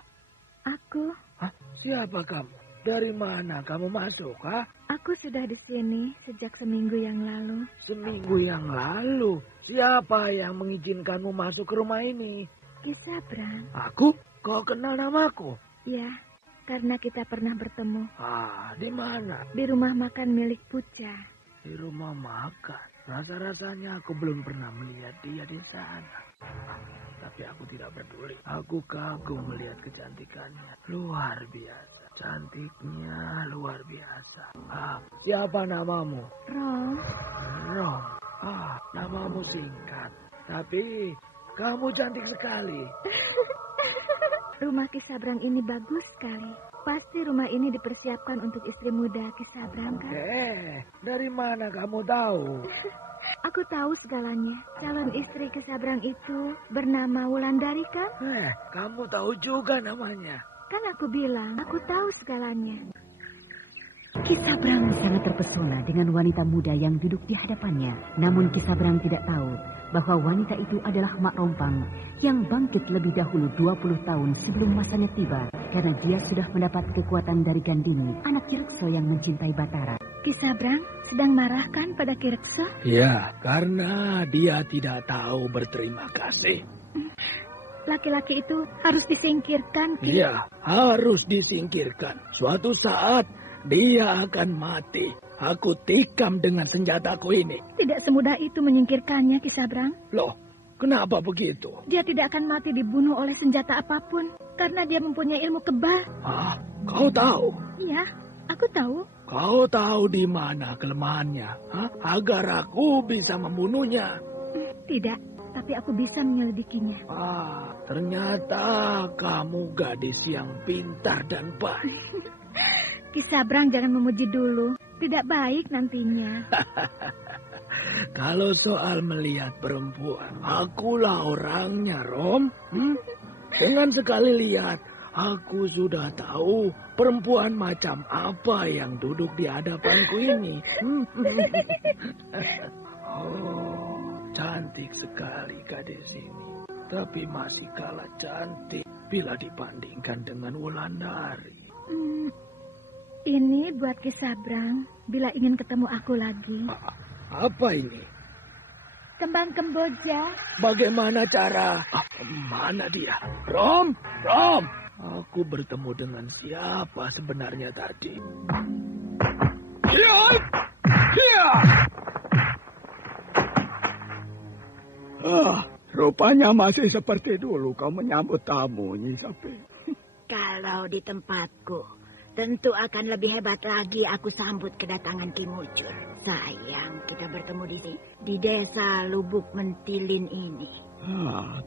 Aku. Hah? Siapa kamu? Dari mana kamu masuk, ha? Aku sudah di sini sejak seminggu yang lalu. Seminggu yang lalu? Siapa yang mengizinkanmu masuk ke rumah ini? Ki Sabrang. Aku? Kau kenal namaku? Ya, karena kita pernah bertemu. Di mana? Di rumah makan milik Puja. Di rumah makan? Rasa-rasanya aku belum pernah melihat dia di sana. Tapi aku tidak peduli. Aku kagum melihat kecantikannya. Luar biasa. Cantiknya luar biasa. Siapa namamu? Rom. Rom. Namamu singkat. Tapi kamu cantik sekali. Rumah Ki Sabrang ini bagus sekali. Pasti rumah ini dipersiapkan untuk istri muda Ki Sabrang, kan? Dari mana kamu tahu? Aku tahu segalanya. Calon istri Ki Sabrang itu bernama Wulandari, kan? Kamu tahu juga namanya. Kan aku bilang, aku tahu segalanya. Ki Sabrang sangat terpesona dengan wanita muda yang duduk di hadapannya. Namun Ki Sabrang tidak tahu bahwa wanita itu adalah Mak Rompang yang bangkit lebih dahulu 20 tahun sebelum masanya tiba. Karena dia sudah mendapat kekuatan dari Gandini, anak Ki Rekso yang mencintai Batara. Ki Sabrang sedang marah kan pada Ki Rekso? Ya, karena dia tidak tahu berterima kasih. Laki-laki itu harus disingkirkan, Ki. Iya, harus disingkirkan. Suatu saat dia akan mati. Aku tikam dengan senjataku ini. Tidak semudah itu menyingkirkannya, Ki Sabrang. Loh, kenapa begitu? Dia tidak akan mati dibunuh oleh senjata apapun. Karena dia mempunyai ilmu kebal. Kau tahu? Iya, aku tahu. Kau tahu di mana kelemahannya? Agar aku bisa membunuhnya. Tidak, tapi aku bisa menyelidikinya. Ternyata kamu gadis yang pintar dan baik. Ki Sabrang jangan memuji dulu. Tidak baik nantinya. Kalau soal melihat perempuan, akulah orangnya, Rom. Dengan sekali lihat, aku sudah tahu perempuan macam apa yang duduk di hadapanku ini. Cantik sekali gadis ini. Tapi masih kalah cantik bila dibandingkan dengan Wulandari. Ini buat Ki Sabrang bila ingin ketemu aku lagi. Apa ini? Kembang kemboja. Bagaimana cara? Mana dia? Rom! Rom! Aku bertemu dengan siapa sebenarnya tadi? Rupanya masih seperti dulu kau menyambut tamu, Nyi Sapi. Kalau di tempatku, tentu akan lebih hebat lagi aku sambut kedatangan Ki Mujur. Sayang kita bertemu di desa Lubuk Mentilin ini.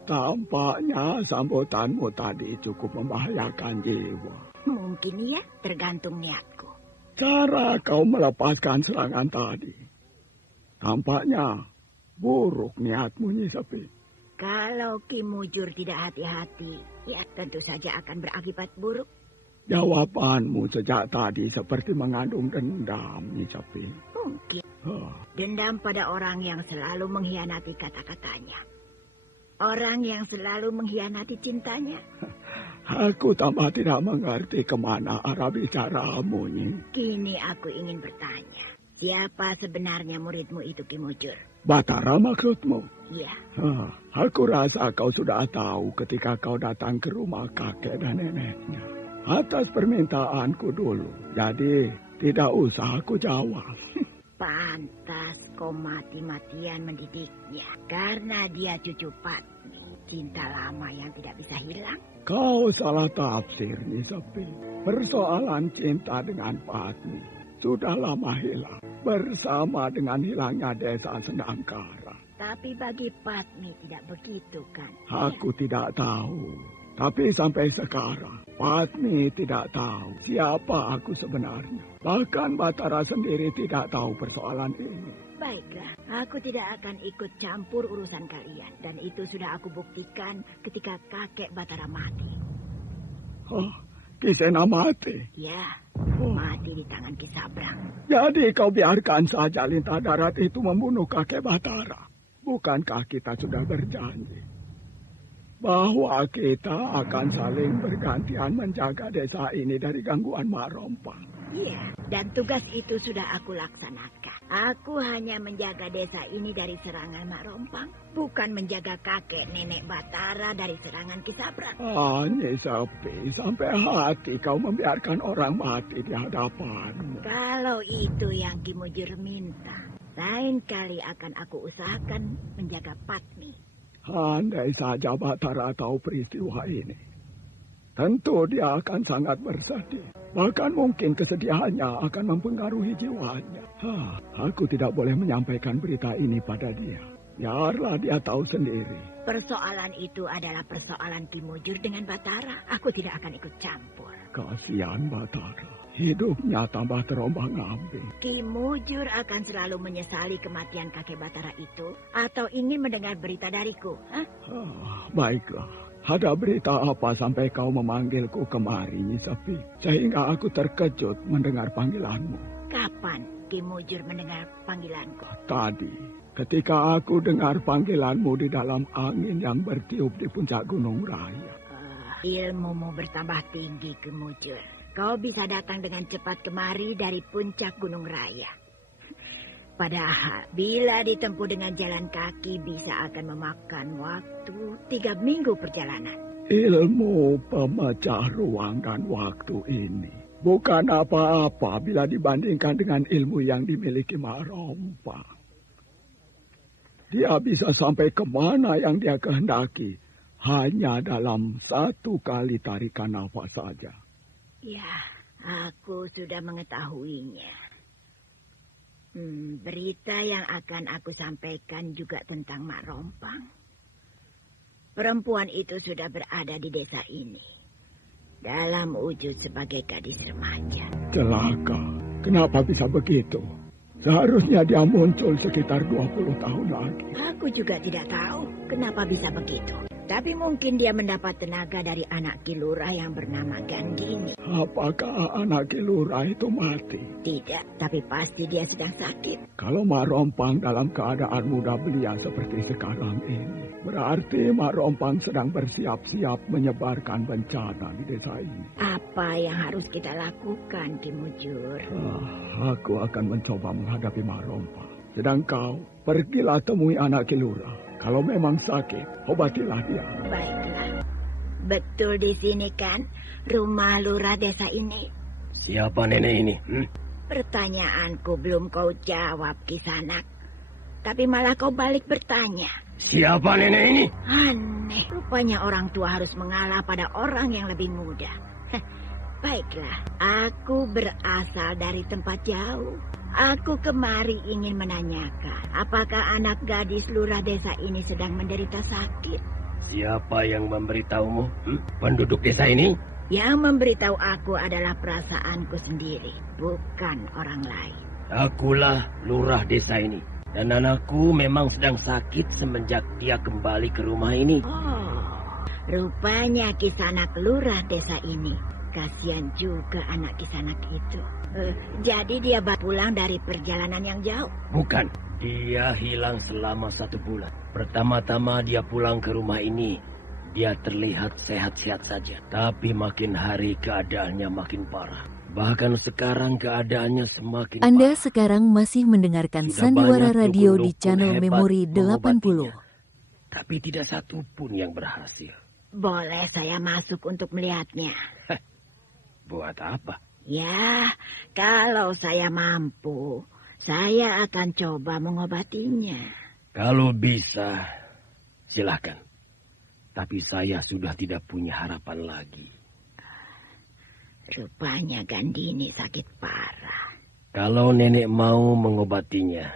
Tampaknya sambutanmu tadi cukup membahayakan jiwa. Mungkin ya, tergantung niatku. Cara kau melepaskan serangan tadi, tampaknya buruk niatmu, Nyi Sapi. Kalau Ki Mujur tidak hati-hati, ya tentu saja akan berakibat buruk. Jawabanmu sejak tadi seperti mengandung dendam, Nyi Sapi. Mungkin. Dendam pada orang yang selalu mengkhianati kata-katanya. Orang yang selalu mengkhianati cintanya. Aku tambah tidak mengerti kemana arah bicaramu, Nyi. Kini aku ingin bertanya. Siapa sebenarnya muridmu itu, Ki Mujur? Batara maksudmu? Iya. Aku rasa kau sudah tahu ketika kau datang ke rumah kakek dan neneknya. Atas permintaanku dulu. Jadi tidak usah aku jawab. Pantas kau mati-matian mendidiknya. Karena dia cucu Patni. Cinta lama yang tidak bisa hilang. Kau salah tafsir, Nyi Sapi. Persoalan cinta dengan Patni sudah lama hilang. Bersama dengan hilangnya desa Sendangkara. Tapi bagi Padmi tidak begitu kan? Aku tidak tahu. Tapi sampai sekarang, Padmi tidak tahu siapa aku sebenarnya. Bahkan Batara sendiri tidak tahu persoalan ini. Baiklah, aku tidak akan ikut campur urusan kalian. Dan itu sudah aku buktikan ketika kakek Batara mati. Oh, Kisena mati? Ya, mati di tangan Ki Sabrang. Jadi kau biarkan saja Lintah Darat itu membunuh kakek Batara. Bukankah kita sudah berjanji bahwa kita akan saling bergantian menjaga desa ini dari gangguan Mak Rompang? Iya, dan tugas itu sudah aku laksanakan. Aku hanya menjaga desa ini dari serangan Mak Rompang, bukan menjaga kakek nenek Batara dari serangan Ki Sabrang. Nyi Sepi, sampai hati kau membiarkan orang mati di hadapanmu. Kalau itu yang Ki Mujur minta, lain kali akan aku usahakan menjaga Padmi. Andai saja Batara tahu peristiwa ini, tentu dia akan sangat bersedih. Bahkan mungkin kesedihannya akan mempengaruhi jiwanya. Aku tidak boleh menyampaikan berita ini pada dia. Biarlah dia tahu sendiri. Persoalan itu adalah persoalan Ki Mujur dengan Batara. Aku tidak akan ikut campur. Kasihan Batara. Hidupnya tambah terombang-ambing. Ki Mujur akan selalu menyesali kematian kakek Batara itu atau ingin mendengar berita dariku. Baiklah. Ada berita apa sampai kau memanggilku kemari, Nyi Sepi? Sehingga aku terkejut mendengar panggilanmu. Kapan Ki Mujur mendengar panggilanku? Tadi, ketika aku dengar panggilanmu di dalam angin yang bertiup di puncak Gunung Raya. Ilmumu bertambah tinggi, Ki Mujur. Kau bisa datang dengan cepat kemari dari puncak Gunung Raya. Padahal bila ditempuh dengan jalan kaki bisa akan memakan waktu 3 minggu perjalanan. Ilmu pemecah ruang dan waktu ini bukan apa-apa bila dibandingkan dengan ilmu yang dimiliki Mak Rompang. Dia bisa sampai kemana yang dia kehendaki hanya dalam 1 kali tarikan nafas saja. Ya, aku sudah mengetahuinya. Berita yang akan aku sampaikan juga tentang Mak Rompang. Perempuan itu sudah berada di desa ini dalam wujud sebagai gadis remaja. Celaka, kenapa bisa begitu? Seharusnya dia muncul sekitar 20 tahun lagi. Aku juga tidak tahu kenapa bisa begitu. Tapi mungkin dia mendapat tenaga dari anak Ki Lurah yang bernama Gandini. Apakah anak Ki Lurah itu mati? Tidak, tapi pasti dia sedang sakit. Kalau Mak Rompang dalam keadaan muda belia seperti sekarang ini, berarti Mak Rompang sedang bersiap-siap menyebarkan bencana di desa ini. Apa yang harus kita lakukan, Ki Mujur? Aku akan mencoba menghadapi Mak Rompang. Sedang kau, pergilah temui anak Ki Lurah. Kalau memang sakit, obatilah dia. Baiklah. Betul di sini kan rumah lurah desa ini? Siapa nenek ini? Pertanyaanku belum kau jawab, Kisanak. Tapi malah kau balik bertanya. Siapa nenek ini? Aneh. Rupanya orang tua harus mengalah pada orang yang lebih muda. Baiklah, aku berasal dari tempat jauh. Aku kemari ingin menanyakan, apakah anak gadis lurah desa ini sedang menderita sakit? Siapa yang memberitahumu? Penduduk desa ini? Yang memberitahu aku adalah perasaanku sendiri, bukan orang lain. Akulah lurah desa ini. Dan anakku memang sedang sakit semenjak dia kembali ke rumah ini. Oh, rupanya Kisanak lurah desa ini. Kasihan juga anak Kisanak itu. Jadi dia pulang dari perjalanan yang jauh? Bukan, dia hilang selama 1 bulan. Pertama-tama dia pulang ke rumah ini, dia terlihat sehat-sehat saja. Tapi makin hari keadaannya makin parah. Bahkan sekarang keadaannya semakin Anda sekarang masih mendengarkan Sandiwara Radio di channel Memori 80. Tapi tidak satu pun yang berhasil. Boleh saya masuk untuk melihatnya? Buat apa? Ya, kalau saya mampu, saya akan coba mengobatinya. Kalau bisa, silakan. Tapi saya sudah tidak punya harapan lagi. Rupanya Gandini sakit parah. Kalau nenek mau mengobatinya,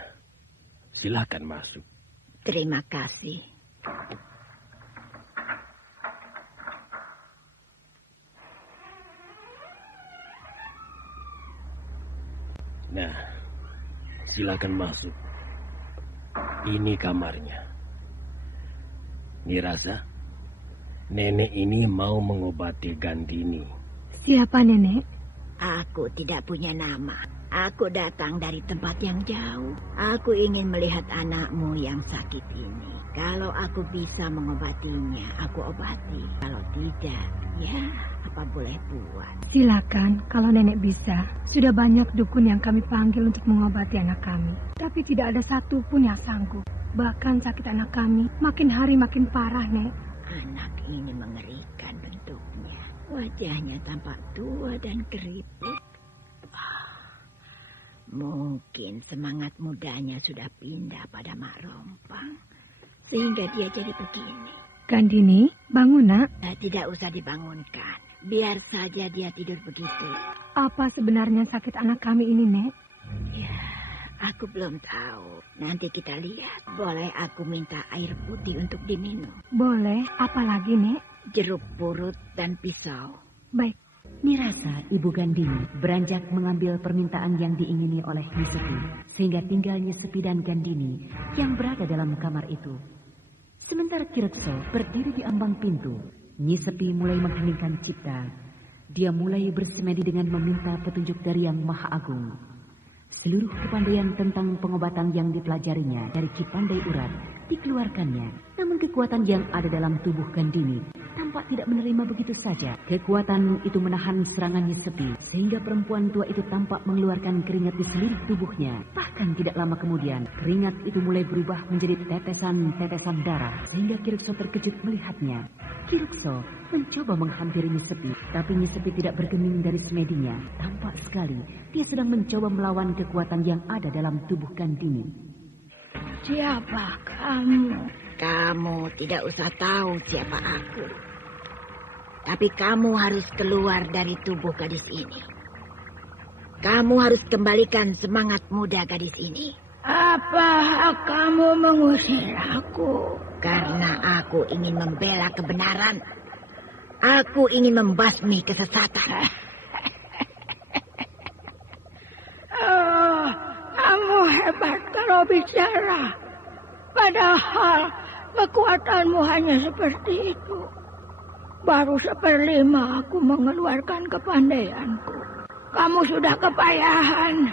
silakan masuk. Terima kasih. Nah, silakan masuk. Ini kamarnya. Nirasa, nenek ini mau mengobati Gandini. Siapa nenek? Aku tidak punya nama. Aku datang dari tempat yang jauh. Aku ingin melihat anakmu yang sakit ini. Kalau aku bisa mengobatinya, aku obati. Kalau tidak, ya apa boleh buat. Silakan, kalau nenek bisa. Sudah banyak dukun yang kami panggil untuk mengobati anak kami. Tapi tidak ada satupun yang sanggup. Bahkan sakit anak kami makin hari makin parah, Nek. Anak ini mengerikan bentuknya. Wajahnya tampak tua dan keriput. Mungkin semangat mudanya sudah pindah pada Mak Rompang. Sehingga dia jadi begini. Gandini, bangun nak. Tidak usah dibangunkan. Biar saja dia tidur begitu. Apa sebenarnya sakit anak kami ini, Nek? Ya, aku belum tahu. Nanti kita lihat. Boleh aku minta air putih untuk diminum? Boleh. Apa lagi, Nek? Jeruk purut dan pisau. Baik. Nirasa Ibu Gandini beranjak mengambil permintaan yang diingini oleh Nyesepi, sehingga tinggal Nyesepi dan Gandini yang berada dalam kamar itu. Sementara Kirekso berdiri di ambang pintu, Nyesepi mulai mengheningkan cipta. Dia mulai bersemedi dengan meminta petunjuk dari Yang Maha Agung. Seluruh kepandaian tentang pengobatan yang dipelajarinya dari Ki Pandai Urat dikeluarkannya. Namun kekuatan yang ada dalam tubuh Gandini tampak tidak menerima begitu saja. Kekuatan itu menahan serangan Nyesepi, sehingga perempuan tua itu tampak mengeluarkan keringat di seluruh tubuhnya. Bahkan tidak lama kemudian, keringat itu mulai berubah menjadi tetesan-tetesan darah, sehingga Kirekso terkejut melihatnya. Kirekso mencoba menghampiri Nyesepi, tapi Nyesepi tidak bergeming dari semedinya. Tampak sekali dia sedang mencoba melawan kekuatan yang ada dalam tubuh Gandini. Siapa kamu? Kamu tidak usah tahu siapa aku. Tapi kamu harus keluar dari tubuh gadis ini. Kamu harus kembalikan semangat muda gadis ini. Apa kamu mengusir aku? Karena aku ingin membela kebenaran. Aku ingin membasmi kesesatan. Kamu hebat kalau bicara. Padahal kekuatanmu hanya seperti itu. Baru 1/5 aku mengeluarkan kepandaianku. Kamu sudah kepayahan.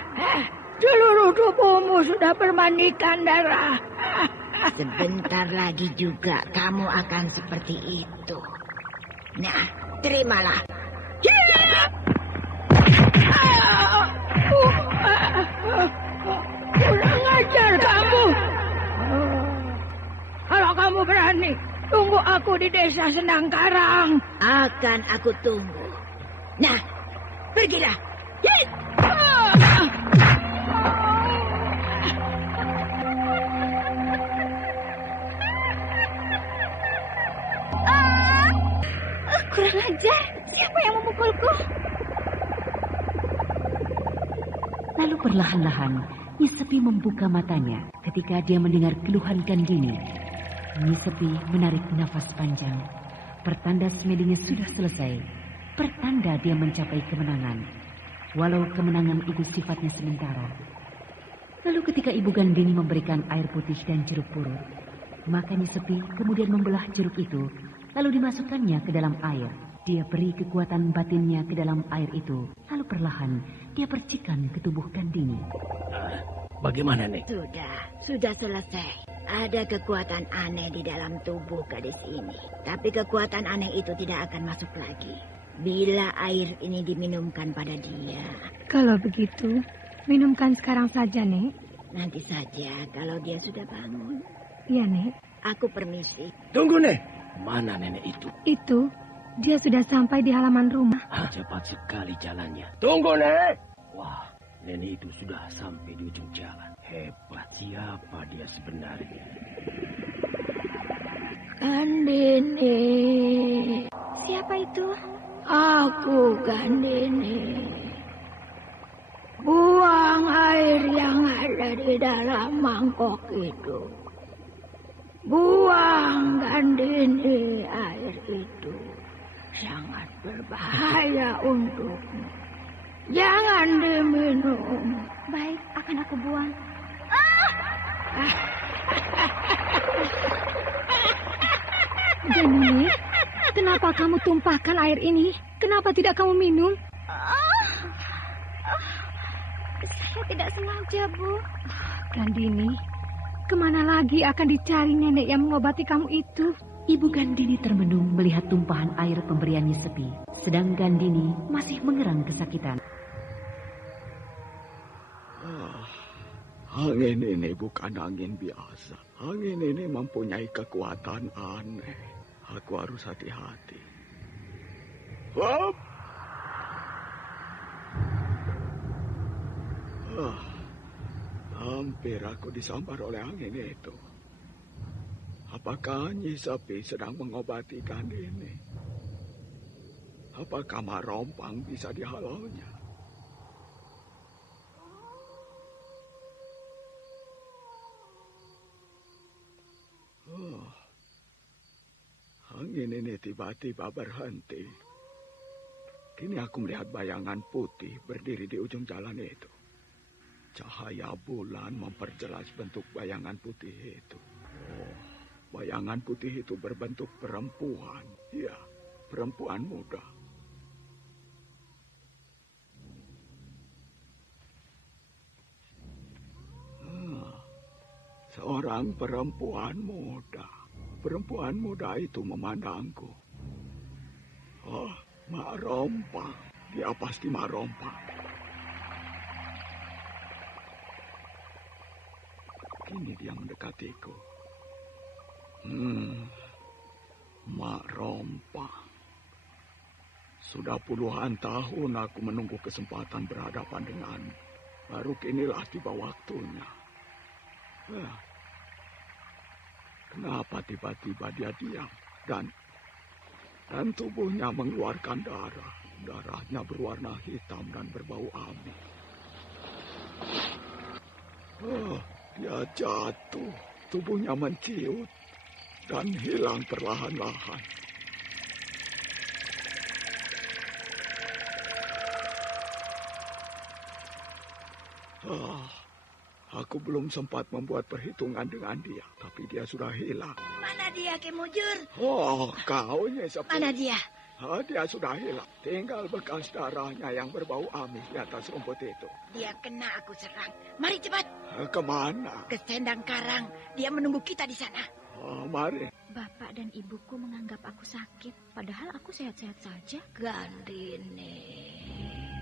Seluruh tubuhmu sudah bermandikan darah. Sebentar lagi juga kamu akan seperti itu. Nah, terimalah. Kurang ajar kamu. Kalau kamu berani, tunggu aku di desa Senangkarang. Akan aku tunggu. Nah, pergilah. Kurang ajar. Siapa yang memukulku? Lalu perlahan-lahan Nyesepi membuka matanya ketika dia mendengar keluhan Gandini. Nyesepi menarik nafas panjang. Pertanda semedinya sudah selesai. Pertanda dia mencapai kemenangan. Walau kemenangan itu sifatnya sementara. Lalu ketika Ibu Gandini memberikan air putih dan jeruk purut, maka Nyesepi kemudian membelah jeruk itu, lalu dimasukkannya ke dalam air. Dia beri kekuatan batinnya ke dalam air itu, lalu perlahan dia percikan ke tubuh Gandini. Bagaimana, Nek? Sudah selesai. Ada kekuatan aneh di dalam tubuh gadis ini. Tapi kekuatan aneh itu tidak akan masuk lagi bila air ini diminumkan pada dia. Kalau begitu, minumkan sekarang saja, Nek. Nanti saja kalau dia sudah bangun. Iya, Nek. Aku permisi. Tunggu, Nek. Mana nenek itu? Itu, dia sudah sampai di halaman rumah. Cepat sekali jalannya. Tunggu, Nek. Wah, nenek itu sudah sampai di ujung jalan. Hebat, siapa dia sebenarnya? Gandini. Siapa itu? Aku, Gandini. Buang air yang ada di dalam mangkok itu. Buang Gandini, air itu sangat berbahaya untukmu. Jangan diminum. Baik, akan aku buang. Gandini, kenapa kamu tumpahkan air ini? Kenapa tidak kamu minum? Saya tidak sengaja, Bu. Gandini, kemana lagi akan dicari nenek yang mengobati kamu itu? Ibu Gandini termenung melihat tumpahan air pemberiannya sepi, sedang Gandini masih mengerang kesakitan. Angin ini bukan angin biasa. Angin ini mempunyai kekuatan aneh. Aku harus hati-hati. Hop! Hampir aku disambar oleh angin itu. Apakah Nyi Sepi sedang mengobati Gandini? Apakah Marompang bisa dihalaunya? Angin ini tiba-tiba berhenti. Kini aku melihat bayangan putih berdiri di ujung jalan itu. Cahaya bulan memperjelas bentuk bayangan putih itu. Bayangan putih itu berbentuk perempuan. Ya, perempuan muda. Seorang perempuan muda. Perempuan muda itu memandangku. Marompang. Dia pasti Marompang. Kini dia mendekatiku. Marompang. Sudah puluhan tahun aku menunggu kesempatan berhadapan denganmu. Baru kinilah tiba waktunya. Kenapa tiba-tiba dia diam dan tubuhnya mengeluarkan darah. Darahnya berwarna hitam dan berbau amis. Dia jatuh, tubuhnya menciut dan hilang perlahan-lahan. Aku belum sempat membuat perhitungan dengan dia, tapi dia sudah hilang. Mana dia, Ki Mujur? Kau Nyi Sepi. Mana dia? Dia sudah hilang. Tinggal bekas darahnya yang berbau amis di atas rumput itu. Dia kena aku serang. Mari cepat. Kemana? Ke Sendang Karang. Dia menunggu kita di sana. Mari. Bapak dan ibuku menganggap aku sakit, padahal aku sehat-sehat saja. Gandini.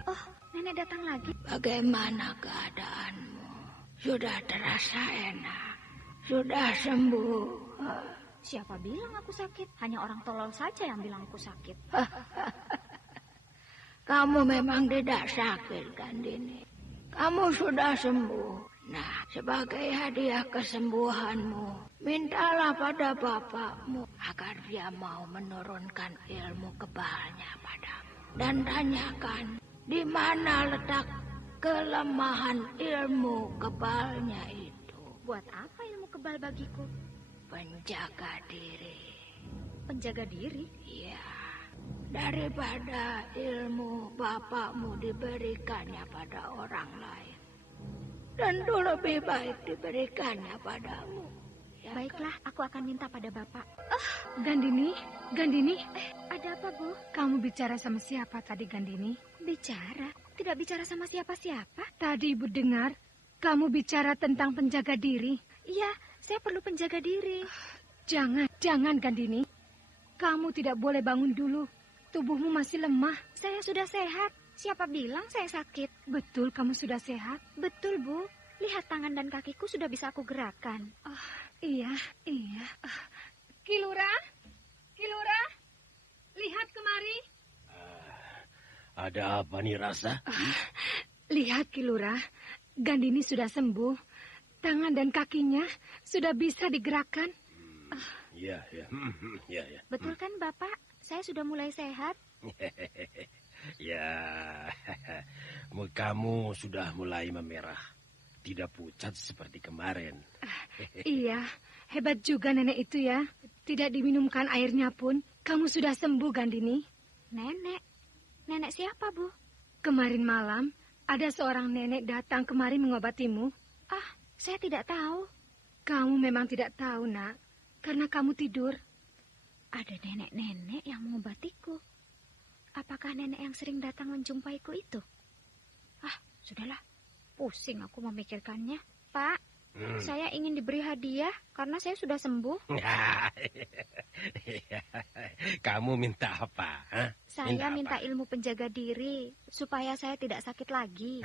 Oh, nenek datang lagi. Bagaimana keadaanmu? Sudah terasa enak. Sudah sembuh. Siapa bilang aku sakit? Hanya orang tolol saja yang bilang aku sakit. Kamu memang tidak sakit, Gandini. Kamu sudah sembuh. Nah, sebagai hadiah kesembuhanmu, mintalah pada bapakmu agar dia mau menurunkan ilmu kebalnya padamu. Dan tanyakan di mana letak kelemahan ilmu kebalnya itu. Buat apa ilmu kebal bagiku? Penjaga diri. Penjaga diri? Iya. Daripada ilmu bapakmu diberikannya pada orang lain. Tentu lebih baik diberikannya padamu. Ya, baiklah, aku akan minta pada bapak. Gandini, ada apa, Bu? Kamu bicara sama siapa tadi, Gandini? Bicara? Tidak bicara sama siapa-siapa. Tadi Ibu dengar kamu bicara tentang penjaga diri. Iya, saya perlu penjaga diri. Jangan, Gandini. Kamu tidak boleh bangun dulu. Tubuhmu masih lemah. Saya sudah sehat. Siapa bilang saya sakit? Betul, kamu sudah sehat? Betul, Bu. Lihat tangan dan kakiku sudah bisa aku gerakkan. Iya. Kilura, lihat kemari. Ada apa nih, Rasa? Lihat, Kilura. Gandini sudah sembuh. Tangan dan kakinya sudah bisa digerakkan. Iya. Betul kan, Bapak? Saya sudah mulai sehat. Ya, kamu sudah mulai memerah. tidak pucat seperti kemarin. Iya, hebat juga nenek itu ya. Tidak diminumkan airnya pun, kamu sudah sembuh, Gandini. Nenek? Nenek siapa, Bu? Kemarin malam, ada seorang nenek datang kemari mengobatimu. Ah, saya tidak tahu. Kamu memang tidak tahu, Nak, karena kamu tidur. Ada nenek-nenek yang mengobatiku. Apakah nenek yang sering datang menjumpaiku itu? Ah, sudahlah. Pusing aku memikirkannya. Pak, saya ingin diberi hadiah karena saya sudah sembuh. Kamu minta apa? Hah? Saya minta ilmu penjaga diri supaya saya tidak sakit lagi.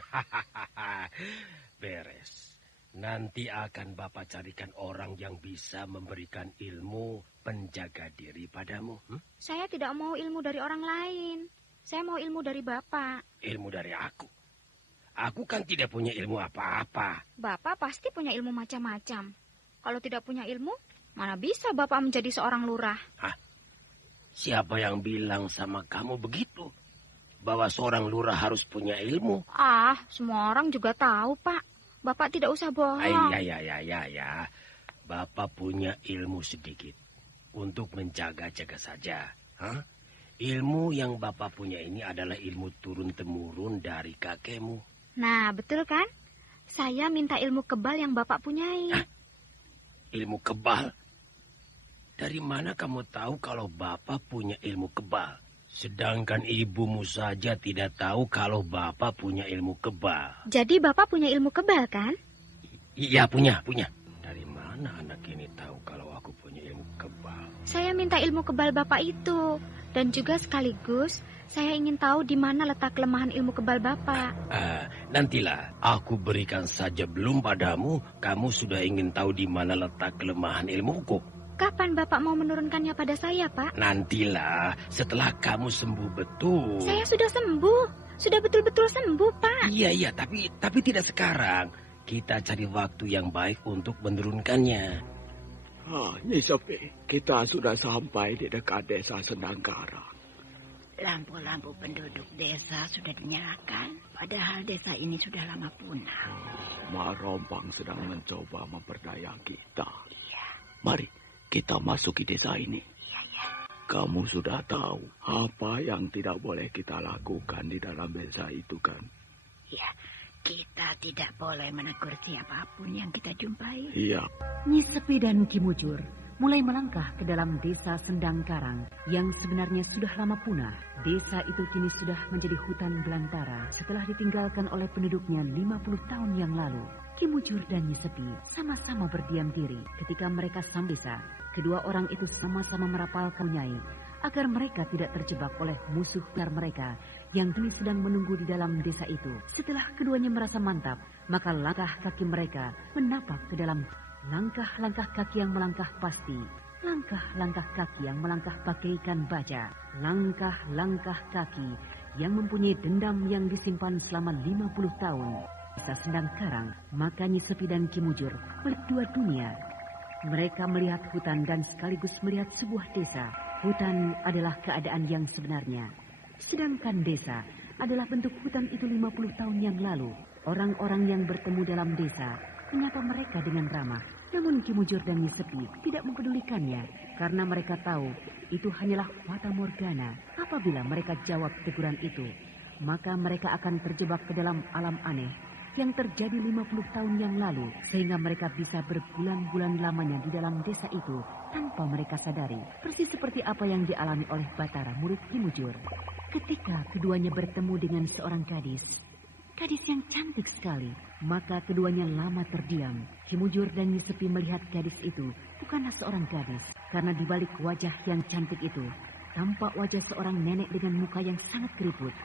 Beres. Nanti akan Bapak carikan orang yang bisa memberikan ilmu penjaga diri padamu. Saya tidak mau ilmu dari orang lain. Saya mau ilmu dari Bapak. Ilmu dari aku? Aku kan tidak punya ilmu apa-apa. Bapak pasti punya ilmu macam-macam. Kalau tidak punya ilmu, mana bisa Bapak menjadi seorang lurah? Hah? Siapa yang bilang sama kamu begitu? Bahwa seorang lurah harus punya ilmu? Ah, semua orang juga tahu, Pak. Bapak tidak usah bohong. Ya. Bapak punya ilmu sedikit. Untuk menjaga-jaga saja. Hah? Ilmu yang Bapak punya ini adalah ilmu turun-temurun dari kakekmu. Nah, betul kan? Saya minta ilmu kebal yang Bapak punyai. Hah? Ilmu kebal? Dari mana kamu tahu kalau Bapak punya ilmu kebal? Sedangkan ibumu saja tidak tahu kalau Bapak punya ilmu kebal. Jadi Bapak punya ilmu kebal, kan? Iya, punya. Dari mana anak ini tahu kalau aku punya ilmu kebal? Saya minta ilmu kebal Bapak itu. Dan juga sekaligus saya ingin tahu di mana letak kelemahan ilmu kebal Bapak. Nantilah, aku berikan saja belum padamu, kamu sudah ingin tahu di mana letak kelemahan ilmuku. Kapan Bapak mau menurunkannya pada saya, Pak? Nantilah, setelah kamu sembuh betul. Saya sudah sembuh. Sudah betul-betul sembuh, Pak. Iya, tapi tidak sekarang. Kita cari waktu yang baik untuk menurunkannya. Nyi Sepi, kita sudah sampai di dekat desa Sendangkarang. Lampu-lampu penduduk desa sudah dinyalakan, padahal desa ini sudah lama punah. Mak Rompang sedang mencoba memperdaya kita. Iya. Mari, kita masuki desa ini. Iya. Kamu sudah tahu apa yang tidak boleh kita lakukan di dalam desa itu, kan? Iya. Kita tidak boleh menegur siapapun yang kita jumpai. Iya. Nyi Sepi dan Ki Mujur mulai melangkah ke dalam desa Sendangkarang yang sebenarnya sudah lama punah. Desa itu kini sudah menjadi hutan belantara setelah ditinggalkan oleh penduduknya 50 tahun yang lalu. Ki Mujur dan Nyi Sepi sama-sama berdiam diri ketika mereka sampai desa. Kedua orang itu sama-sama merapalkan Nyai agar mereka tidak terjebak oleh musuh besar mereka yang kini sedang menunggu di dalam desa itu. Setelah keduanya merasa mantap, maka langkah kaki mereka menapak ke dalam langkah-langkah kaki yang melangkah pasti. Langkah-langkah kaki yang melangkah bagaikan baja. Langkah-langkah kaki yang mempunyai dendam yang disimpan selama 50 tahun. Desa Sendangkarang, maka Nyi Sepi dan Ki Mujur berdua dunia. Mereka melihat hutan dan sekaligus melihat sebuah desa. Hutan adalah keadaan yang sebenarnya. Sedangkan desa adalah bentuk hutan itu 50 tahun yang lalu. Orang-orang yang bertemu dalam desa menyapa mereka dengan ramah. Namun Ki Mujur dan Nyi Sepi tidak mempedulikannya karena mereka tahu itu hanyalah fata morgana. Apabila mereka jawab teguran itu, maka mereka akan terjebak ke dalam alam aneh yang terjadi 50 tahun yang lalu, sehingga mereka bisa berbulan-bulan lamanya di dalam desa itu tanpa mereka sadari. Persis seperti apa yang dialami oleh Batara, murid Ki Mujur. Ketika keduanya bertemu dengan seorang gadis yang cantik sekali, maka keduanya lama terdiam. Ki Mujur dan Nyi Sepi melihat gadis itu bukanlah seorang gadis, karena di balik wajah yang cantik itu tampak wajah seorang nenek dengan muka yang sangat keriput.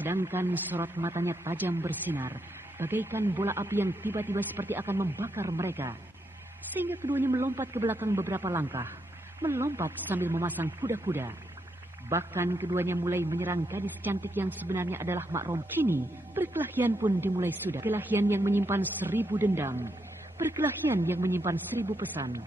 Sedangkan sorot matanya tajam bersinar, bagaikan bola api yang tiba-tiba seperti akan membakar mereka. Sehingga keduanya melompat ke belakang beberapa langkah, melompat sambil memasang kuda-kuda. Bahkan keduanya mulai menyerang gadis cantik yang sebenarnya adalah Mak Rom. Kini perkelahian pun dimulai sudah. Perkelahian yang menyimpan 1000 dendam. Perkelahian yang menyimpan 1000 pesan.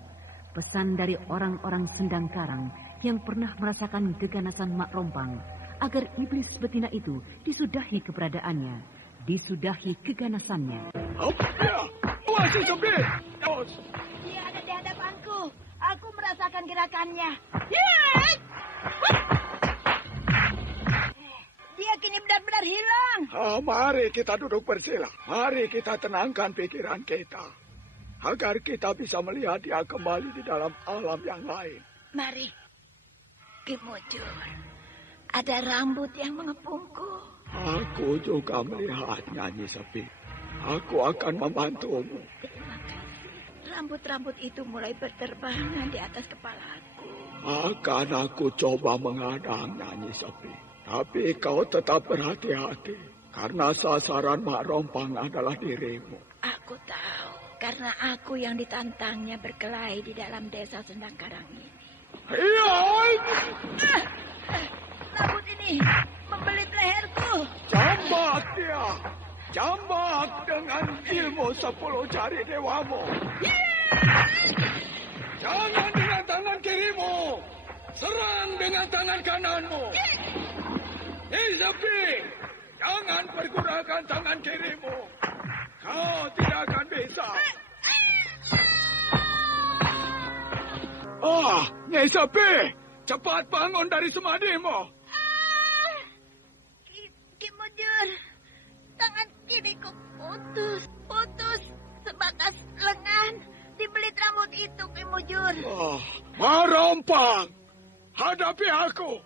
Pesan dari orang-orang Sendangkarang yang pernah merasakan keganasan Mak Rompang agar iblis betina itu disudahi keberadaannya. disudahi keganasannya. Masih sepi. Dia ada di hadapanku. Aku merasakan gerakannya. Dia kini benar-benar hilang. Mari kita duduk bersila. Mari kita tenangkan pikiran kita. Agar kita bisa melihat dia kembali di dalam alam yang lain. Mari, Ki Mujur. Ada rambut yang mengepungku. Aku juga melihatnya, Nyi Sepi. Aku akan membantumu. Terima kasih. Rambut-rambut itu mulai berterbangan di atas kepalaku. Akan aku coba mengadangnya, Nyi Sepi. Tapi kau tetap berhati-hati. Karena sasaran Mak Rompang adalah dirimu. Aku tahu. Karena aku yang ditantangnya berkelahi di dalam desa Sendangkarang ini. Rambut ini membelit leherku. Jambak dia. Jambak dengan ilmu 10 jari dewamu. Jangan dengan tangan kirimu. Serang dengan tangan kananmu. Sepi. Jangan pergunakan tangan kirimu. Kau tidak akan bisa. Nyai Sepi. Cepat bangun dari semadimu. Ki Mujur. Tangan kiriku putus sebatas lengan. Dibelit rambut itu, Ki Mujur. Mak Rompang, hadapi aku.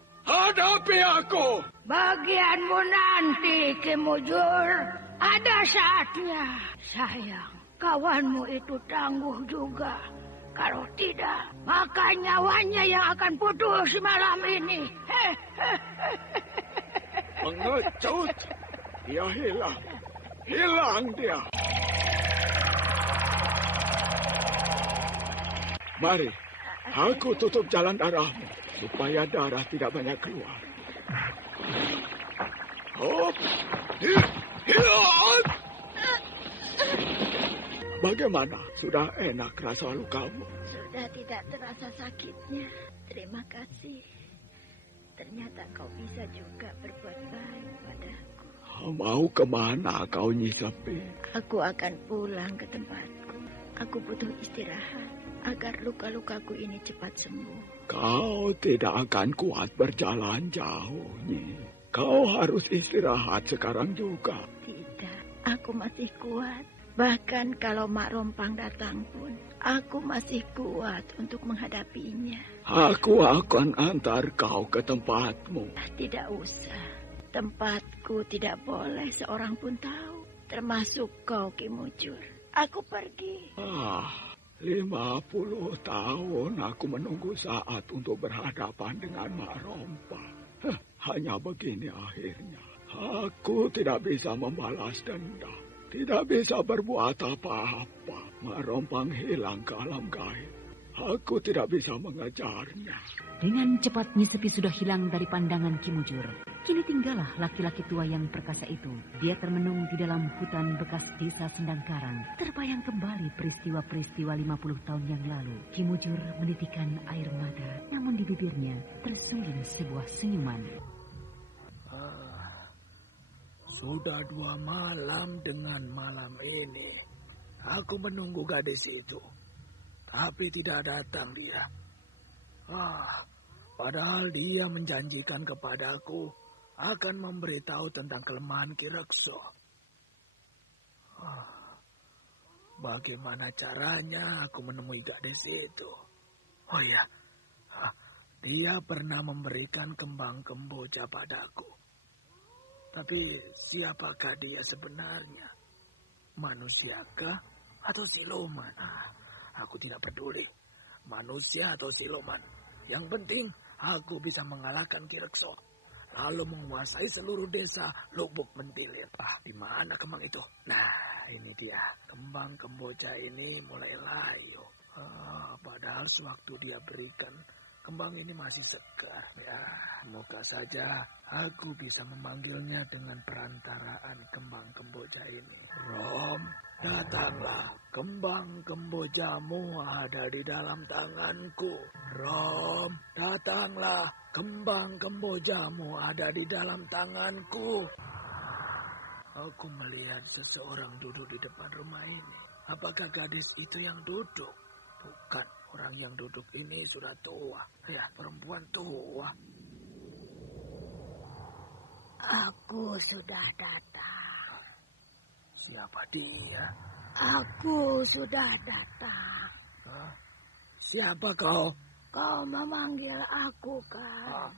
Bagianmu nanti, Ki Mujur. Ada saatnya. Sayang, kawanmu itu tangguh juga. Kalau tidak, maka nyawanya yang akan putus malam ini. Pengecut. Dia hilang. Hilang dia. Mari, aku tutup jalan darahmu. Supaya darah tidak banyak keluar. Bagaimana? Sudah enak rasa lukamu? Sudah tidak terasa sakitnya. Terima kasih. Ternyata kau bisa juga berbuat baik padaku. Mau kemana kau, Nyi Sepi? Aku akan pulang ke tempatku. Aku butuh istirahat agar luka-lukaku ini cepat sembuh. Kau tidak akan kuat berjalan jauh, Nyi. Kau harus istirahat sekarang juga. Tidak, aku masih kuat. Bahkan kalau Mak Rompang datang pun, aku masih kuat untuk menghadapinya. Aku akan antar kau ke tempatmu. Tidak usah. Tempatku tidak boleh seorang pun tahu. Termasuk kau, Ki Mujur. Aku pergi. 50 tahun aku menunggu saat untuk berhadapan dengan Mak Rompang. Hanya begini akhirnya. Aku tidak bisa membalas dendam. Tidak bisa berbuat apa-apa. Mak Rompang hilang ke alam gaib. Aku tidak bisa mengejarnya. Dengan cepat Nyi Sepi sudah hilang dari pandangan Ki Mujur. Kini tinggallah laki-laki tua yang perkasa itu. Dia termenung di dalam hutan bekas desa Sendangkarang. Terbayang kembali peristiwa-peristiwa 50 tahun yang lalu. Ki Mujur menitikan air mata, namun di bibirnya tersuling sebuah senyuman. Sudah 2 malam dengan malam ini. Aku menunggu gadis itu. Tapi tidak datang dia. Padahal dia menjanjikan kepadaku akan memberitahu tentang kelemahan Ki Rekso. Bagaimana caranya aku menemui gadis itu? Oh ya, dia pernah memberikan kembang kemboja padaku. Tapi siapakah dia sebenarnya? Manusiakah atau siluman? Aku tidak peduli. Manusia atau siluman. Yang penting aku bisa mengalahkan Ki Rekso. Lalu menguasai seluruh desa Lubuk Mentilin. Di mana kembang itu? Nah, ini dia. Kembang kemboja ini mulai layu. Padahal sewaktu dia berikan, kembang ini masih segar. Ya, moga saja aku bisa memanggilnya dengan perantaraan kembang kemboja ini. Rom, datanglah. Kembang kembojamu ada di dalam tanganku. Rom, datanglah. Kembang kembojamu ada di dalam tanganku. Aku melihat seseorang duduk di depan rumah ini. Apakah gadis itu yang duduk? Bukan, orang yang duduk ini sudah tua. Ya, perempuan tua. Aku sudah datang. Siapa dia? Aku sudah datang. Hah? Siapa kau? Kau memanggil aku kan?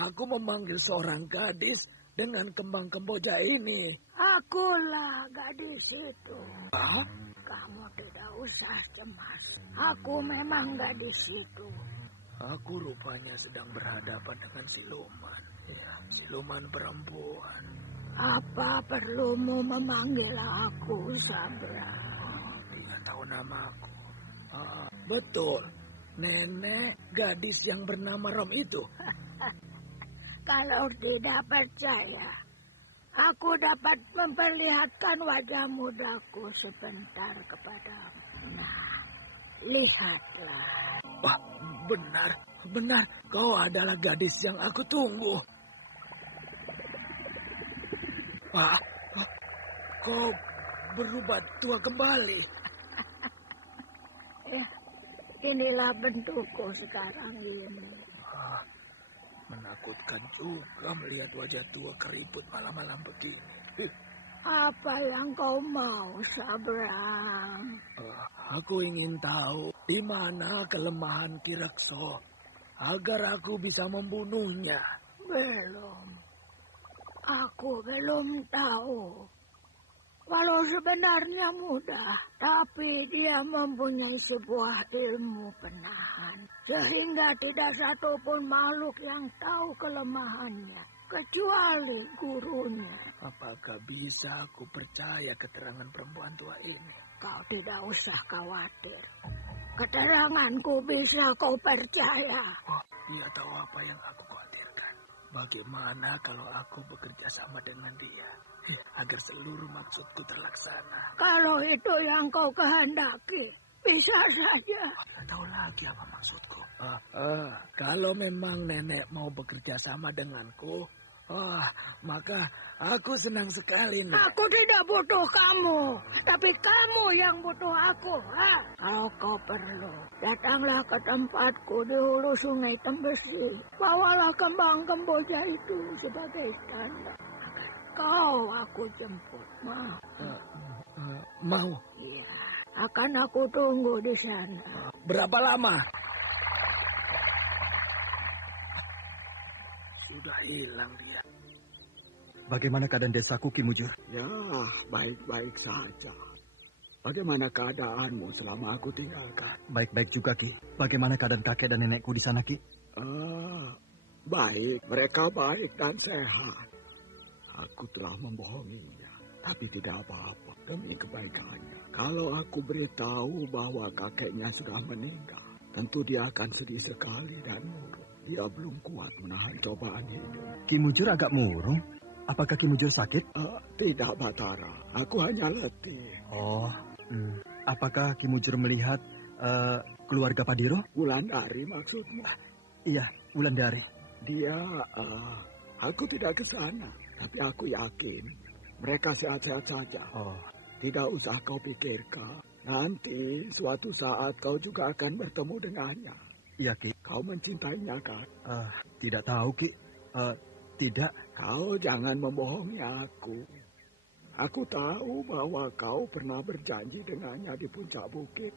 Aku memanggil seorang gadis dengan kembang kemboja ini. Akulah gadis itu. Hah? Kamu tidak usah cemas. Aku memang gadis itu. Aku rupanya sedang berhadapan dengan siluman. Ya, siluman perempuan. Apa perlumu memanggil aku, Sabra? Dia tahu namaku. Betul. Nenek gadis yang bernama Rom itu. Kalau tidak percaya, aku dapat memperlihatkan wajah mudaku sebentar kepadamu. Nah, lihatlah. Wah, benar. Kau adalah gadis yang aku tunggu. Wah, kau berubah tua kembali. Ya, inilah bentukku sekarang ini. Menakutkan juga melihat wajah tua keriput malam-malam begini. Apa yang kau mau, Sabrang? Aku ingin tahu di mana kelemahan Kirekso agar aku bisa membunuhnya. Belum. Aku belum tahu. Walau sebenarnya mudah, tapi dia mempunyai sebuah ilmu penahan. Sehingga tidak satupun makhluk yang tahu kelemahannya, kecuali gurunya. Apakah bisa aku percaya keterangan perempuan tua ini? Kau tidak usah khawatir. Keteranganku bisa kau percaya. Dia tahu apa yang aku khawatirkan. Bagaimana kalau aku bekerja sama dengan dia? Agar seluruh maksudku terlaksana. Kalau itu yang kau kehendaki, bisa saja. Tidak tahu lagi apa maksudku. Kalau memang nenek mau bekerja sama denganku, maka aku senang sekali, Nek. Aku tidak butuh kamu, tapi kamu yang butuh aku. Kalau kau perlu, datanglah ke tempatku di hulu sungai Tembesi. Bawalah kembang kemboja itu sebagai tanda. Kau aku jemput, mau? Mau? Iya, akan aku tunggu di sana. Berapa lama? Sudah hilang dia. Bagaimana keadaan desaku, Ki Mujur? Ya, baik-baik saja. Bagaimana keadaanmu selama aku tinggalkan? Baik-baik juga, Ki. Bagaimana keadaan kakek dan nenekku di sana, Ki? Baik, mereka baik dan sehat. Aku telah membohonginya, tapi tidak apa-apa demi kebaikannya. Kalau aku beritahu bahwa kakeknya sudah meninggal, tentu dia akan sedih sekali dan murung. Dia belum kuat menahan cobaan hidup. Ki Mujur agak murung. Apakah Ki Mujur sakit? Tidak, Batara. Aku hanya letih. Oh, apakah Ki Mujur melihat keluarga Padiro? Wulandari maksudmu? Iya, Wulandari. Dia, aku tidak ke sana. Tapi aku yakin mereka sehat-sehat saja. Tidak usah kau pikirkan. Nanti suatu saat kau juga akan bertemu dengannya. Iya, Ki. Kau mencintainya kan? Tidak tahu, Ki. Tidak. Kau jangan membohongi aku. Aku tahu bahwa kau pernah berjanji dengannya di puncak bukit.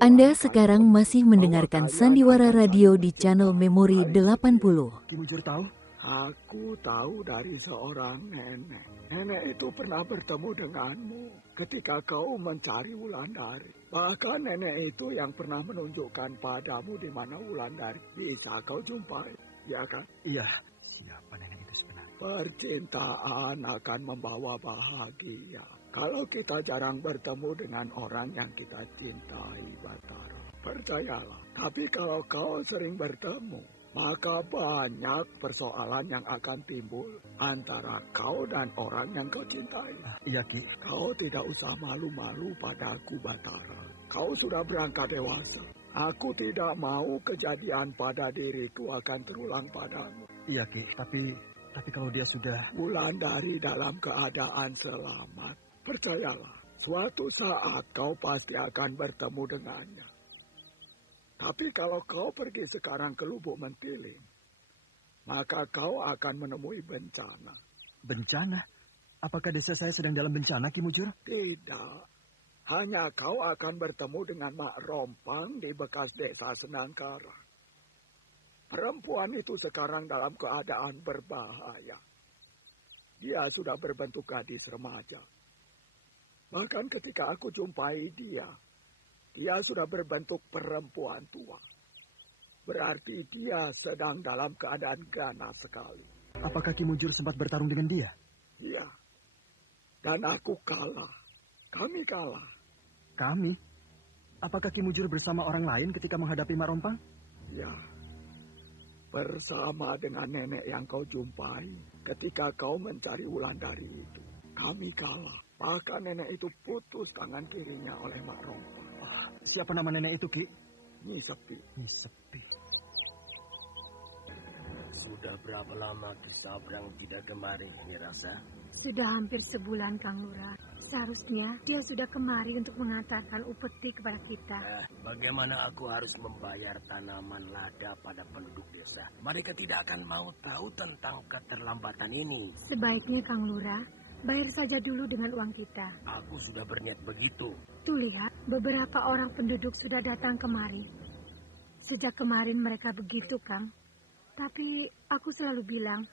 Anda sekarang masih mendengarkan Sandiwara Radio di channel Memori 80. Ki Mujur tahu? Aku tahu dari seorang nenek. Nenek itu pernah bertemu denganmu ketika kau mencari Wulandari. Bahkan nenek itu yang pernah menunjukkan padamu di mana Wulandari bisa kau jumpai, ya kan? Iya. Siapa nenek itu sebenarnya? Percintaan akan membawa bahagia. Kalau kita jarang bertemu dengan orang yang kita cintai, Batara. Percayalah. Tapi kalau kau sering bertemu, maka banyak persoalan yang akan timbul antara kau dan orang yang kau cintai. Iya, Ki. Kau tidak usah malu-malu padaku, Batara. Kau sudah berangkat dewasa. Aku tidak mau kejadian pada diriku akan terulang padamu. Iya, Ki. Tapi Tapi kalau dia sudah... Wulandari dalam keadaan selamat. Percayalah, suatu saat kau pasti akan bertemu dengannya. Tapi kalau kau pergi sekarang ke Lubuk Mentilin, maka kau akan menemui bencana. Bencana? Apakah desa saya sedang dalam bencana, Ki Mujur? Tidak. Hanya kau akan bertemu dengan Mak Rompang di bekas desa Senangkara. Perempuan itu sekarang dalam keadaan berbahaya. Dia sudah berbentuk gadis remaja. Bahkan ketika aku jumpai dia sudah berbentuk perempuan tua. Berarti dia sedang dalam keadaan ganas sekali. Apakah Ki Mujur sempat bertarung dengan dia? Iya. Dan aku kalah. Kami kalah. Kami? Apakah Ki Mujur bersama orang lain ketika menghadapi Mak Rompang? Ya. Bersama dengan nenek yang kau jumpai ketika kau mencari Wulandari itu. Kami kalah. Bahkan nenek itu putus tangan kirinya oleh Mak Rompang. Siapa nama nenek itu, Ki? Nyi Sepi. Nyi Sepi. Sudah berapa lama Ki Sabrang tidak kemari, Nyi Rasa? Sudah hampir sebulan, Kang Lurah. Seharusnya dia sudah kemari untuk mengantarkan upeti kepada kita. Bagaimana aku harus membayar tanaman lada pada penduduk desa? Mereka tidak akan mau tahu tentang keterlambatan ini. Sebaiknya, Kang Lurah, bayar saja dulu dengan uang kita. Aku sudah berniat begitu. Tuh lihat, beberapa orang penduduk sudah datang kemari. Sejak kemarin mereka begitu, Kang. Tapi aku selalu bilang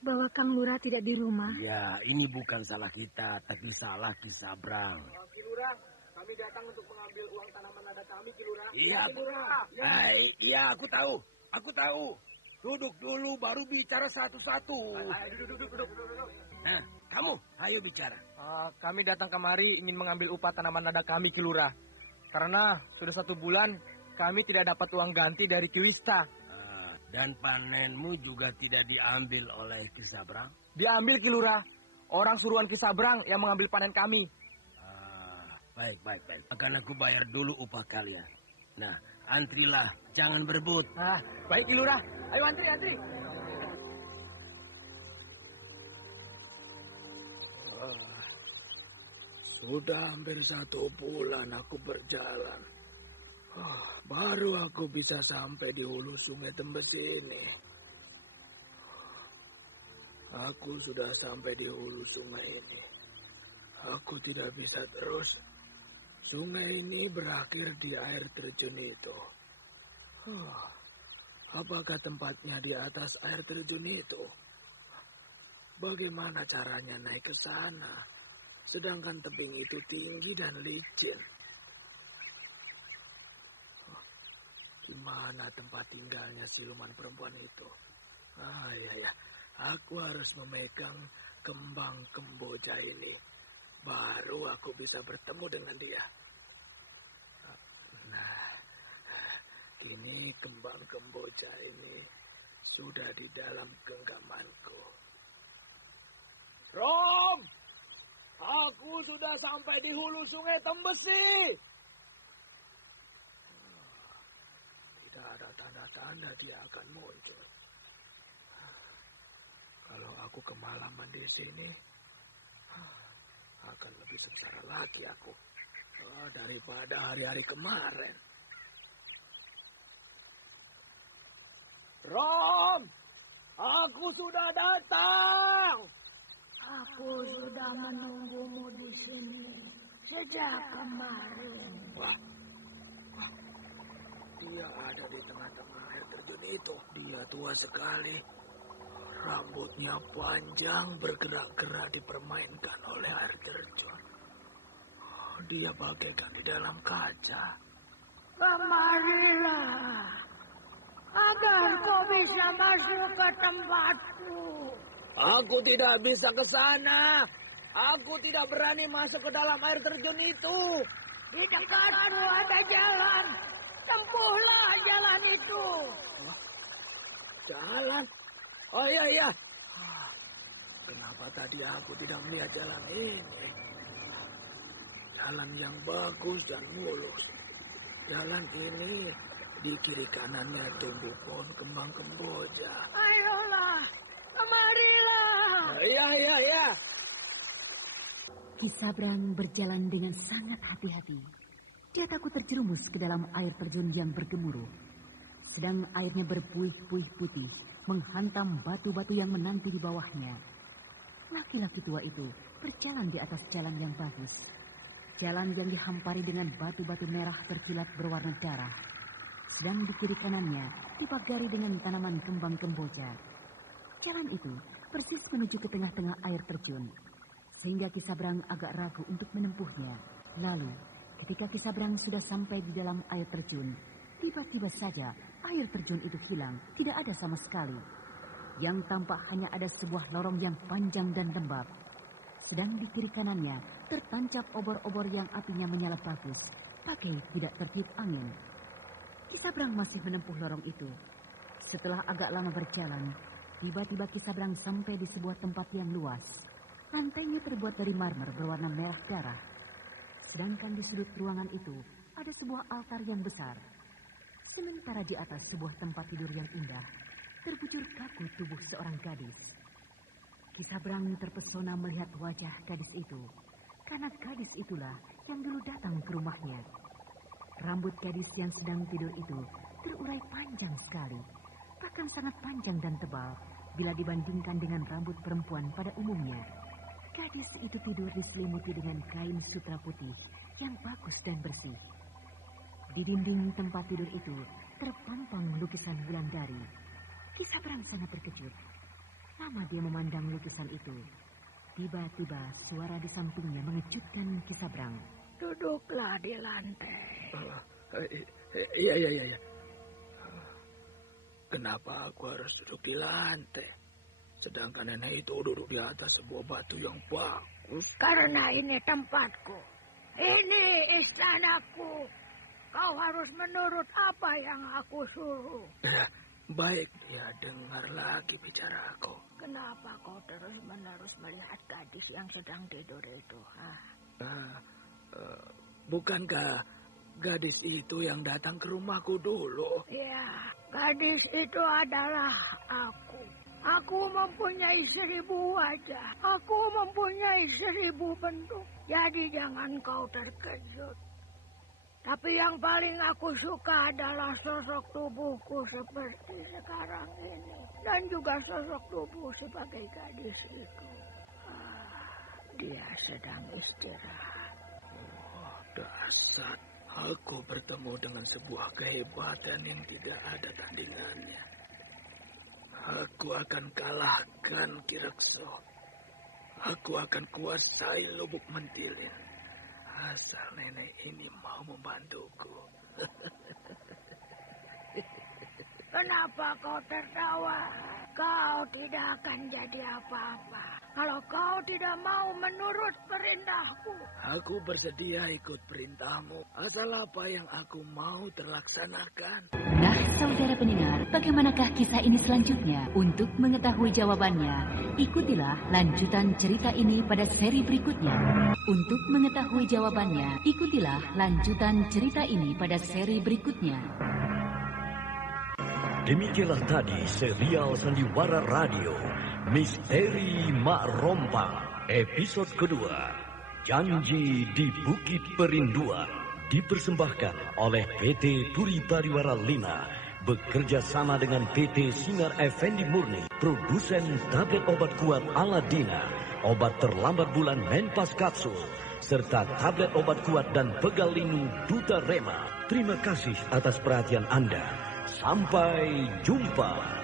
bahwa Kang Lurah tidak di rumah. Ya, ini bukan salah kita, tapi salah Ki Sabrang. Ki Lurah, kami datang untuk mengambil uang tanaman lada kami, Ki Lurah. Iya, Ki Lurah. Iya, aku tahu. Duduk dulu, baru bicara satu-satu. Duduk. Nah, kamu, ayo bicara. Kami datang kemari ingin mengambil upah tanaman lada kami, Ki Lurah. Karena sudah 1 bulan kami tidak dapat uang ganti dari Ki Wista. Dan panenmu juga tidak diambil oleh Ki Sabrang? Diambil, Ki Lurah. Orang suruhan Ki Sabrang yang mengambil panen kami. Baik. Akan aku bayar dulu upah kalian. Nah, antrilah, jangan berebut. Baik, Ki Lurah. Ayo antri. Sudah hampir 1 bulan aku berjalan. Baru aku bisa sampai di hulu sungai Tembes ini. Aku sudah sampai di hulu sungai ini. Aku tidak bisa terus. Sungai ini berakhir di air terjun itu. Apakah tempatnya di atas air terjun itu? Bagaimana caranya naik ke sana? Sedangkan tebing itu tinggi dan licin. Gimana tempat tinggalnya siluman perempuan itu? Iya. Aku harus memegang kembang kemboja ini. Baru aku bisa bertemu dengan dia. Nah, kini kembang kemboja ini sudah di dalam genggamanku. Rom! Aku sudah sampai di hulu sungai Tembesi! Tidak ada tanda-tanda dia akan muncul. Kalau aku kemalaman di sini, akan lebih sengsara lagi aku daripada hari-hari kemarin. Rom, aku sudah datang. Aku sudah menunggumu di sini sejak kemarin. Wah, dia ada di tengah-tengah air terjun itu. Dia tua sekali. Rambutnya panjang bergerak-gerak dipermainkan oleh air terjun. Dia bagaikan di dalam kaca. Kemarilah, agar kau bisa masuk ke tempatku. Aku tidak bisa ke sana. Aku tidak berani masuk ke dalam air terjun itu. Di dekatmu ada jalan. Tempuhlah jalan itu. Jalan? Oh iya. Kenapa tadi aku tidak melihat jalan ini? Jalan yang bagus dan mulus. Jalan ini di kiri kanannya tumbuh pohon kembang kemboja. Ayolah, kemarilah. Iya. Ki Sabrang berjalan dengan sangat hati-hati. Dia takut terjerumus ke dalam air terjun yang bergemuruh. Sedang airnya berbuih-buih putih, menghantam batu-batu yang menanti di bawahnya. Laki-laki tua itu berjalan di atas jalan yang bagus. Jalan yang dihampari dengan batu-batu merah berkilat berwarna darah. Sedang di kiri kanannya dipagari dengan tanaman kembang kemboja. Jalan itu persis menuju ke tengah-tengah air terjun, sehingga Ki Sabrang agak ragu untuk menempuhnya. Lalu, ketika Ki Sabrang sudah sampai di dalam air terjun, tiba-tiba saja air terjun itu hilang, tidak ada sama sekali. Yang tampak hanya ada sebuah lorong yang panjang dan lembab. Sedang di kiri kanannya tertancap obor-obor yang apinya menyala bagus, pakai tidak tertiup angin. Ki Sabrang masih menempuh lorong itu. Setelah agak lama berjalan, tiba-tiba Ki Sabrang sampai di sebuah tempat yang luas. Lantainya terbuat dari marmer berwarna merah darah. Sedangkan di sudut ruangan itu ada sebuah altar yang besar. Sementara di atas sebuah tempat tidur yang indah, terbujur kaku tubuh seorang gadis. Ki Sabrang terpesona melihat wajah gadis itu, karena gadis itulah yang dulu datang ke rumahnya. Rambut gadis yang sedang tidur itu terurai panjang sekali, bahkan sangat panjang dan tebal bila dibandingkan dengan rambut perempuan pada umumnya. Gadis itu tidur diselimuti dengan kain sutra putih yang bagus dan bersih. Di dinding tempat tidur itu terpampang lukisan Wulandari. Ki Sabrang sangat terkejut. Lama dia memandang lukisan itu. Tiba-tiba suara di sampingnya mengejutkan Ki Sabrang. Duduklah di lantai. Iya. Kenapa aku harus duduk di lantai? Sedangkan nenek itu duduk di atas sebuah batu yang bagus. Karena ini tempatku. Ini istanaku. Kau harus menurut apa yang aku suruh. Ya, baik, ya dengar lagi bicaraku. Kenapa kau terus-menerus melihat gadis yang sedang tidur itu? Bukankah gadis itu yang datang ke rumahku dulu? Ya, gadis itu adalah aku. Aku mempunyai 1000 wajah. Aku mempunyai 1000 bentuk. Jadi jangan kau terkejut. Tapi yang paling aku suka adalah sosok tubuhku seperti sekarang ini. Dan juga sosok tubuh sebagai gadis itu. Dia sedang istirahat. Oh, dasar. Aku bertemu dengan sebuah kehebatan yang tidak ada tandingannya. Aku akan kalahkan Ki Rekso. Aku akan kuasai Lubuk Mentilin. Asal nenek ini mau membantuku. Kenapa kau tertawa? Kau tidak akan jadi apa-apa. Kalau kau tidak mau menurut perintahku. Aku bersedia ikut perintahmu. Asal apa yang aku mau terlaksanakan. Nah, saudara pendengar, bagaimanakah kisah ini selanjutnya? Untuk mengetahui jawabannya, ikutilah lanjutan cerita ini pada seri berikutnya. Untuk mengetahui jawabannya, ikutilah lanjutan cerita ini pada seri berikutnya. Demikianlah tadi serial Sandiwara Radio Misteri Mak Rompang episode kedua, Janji di Bukit Perinduan, dipersembahkan oleh PT Puri Pariwara Lina bekerja sama dengan PT Sinar Effendi Murni, produsen tablet obat kuat Aladina, obat terlambat bulan Menpas Kapsul, serta tablet obat kuat dan pegal linu Duta Rema. Terima kasih atas perhatian Anda. Sampai jumpa.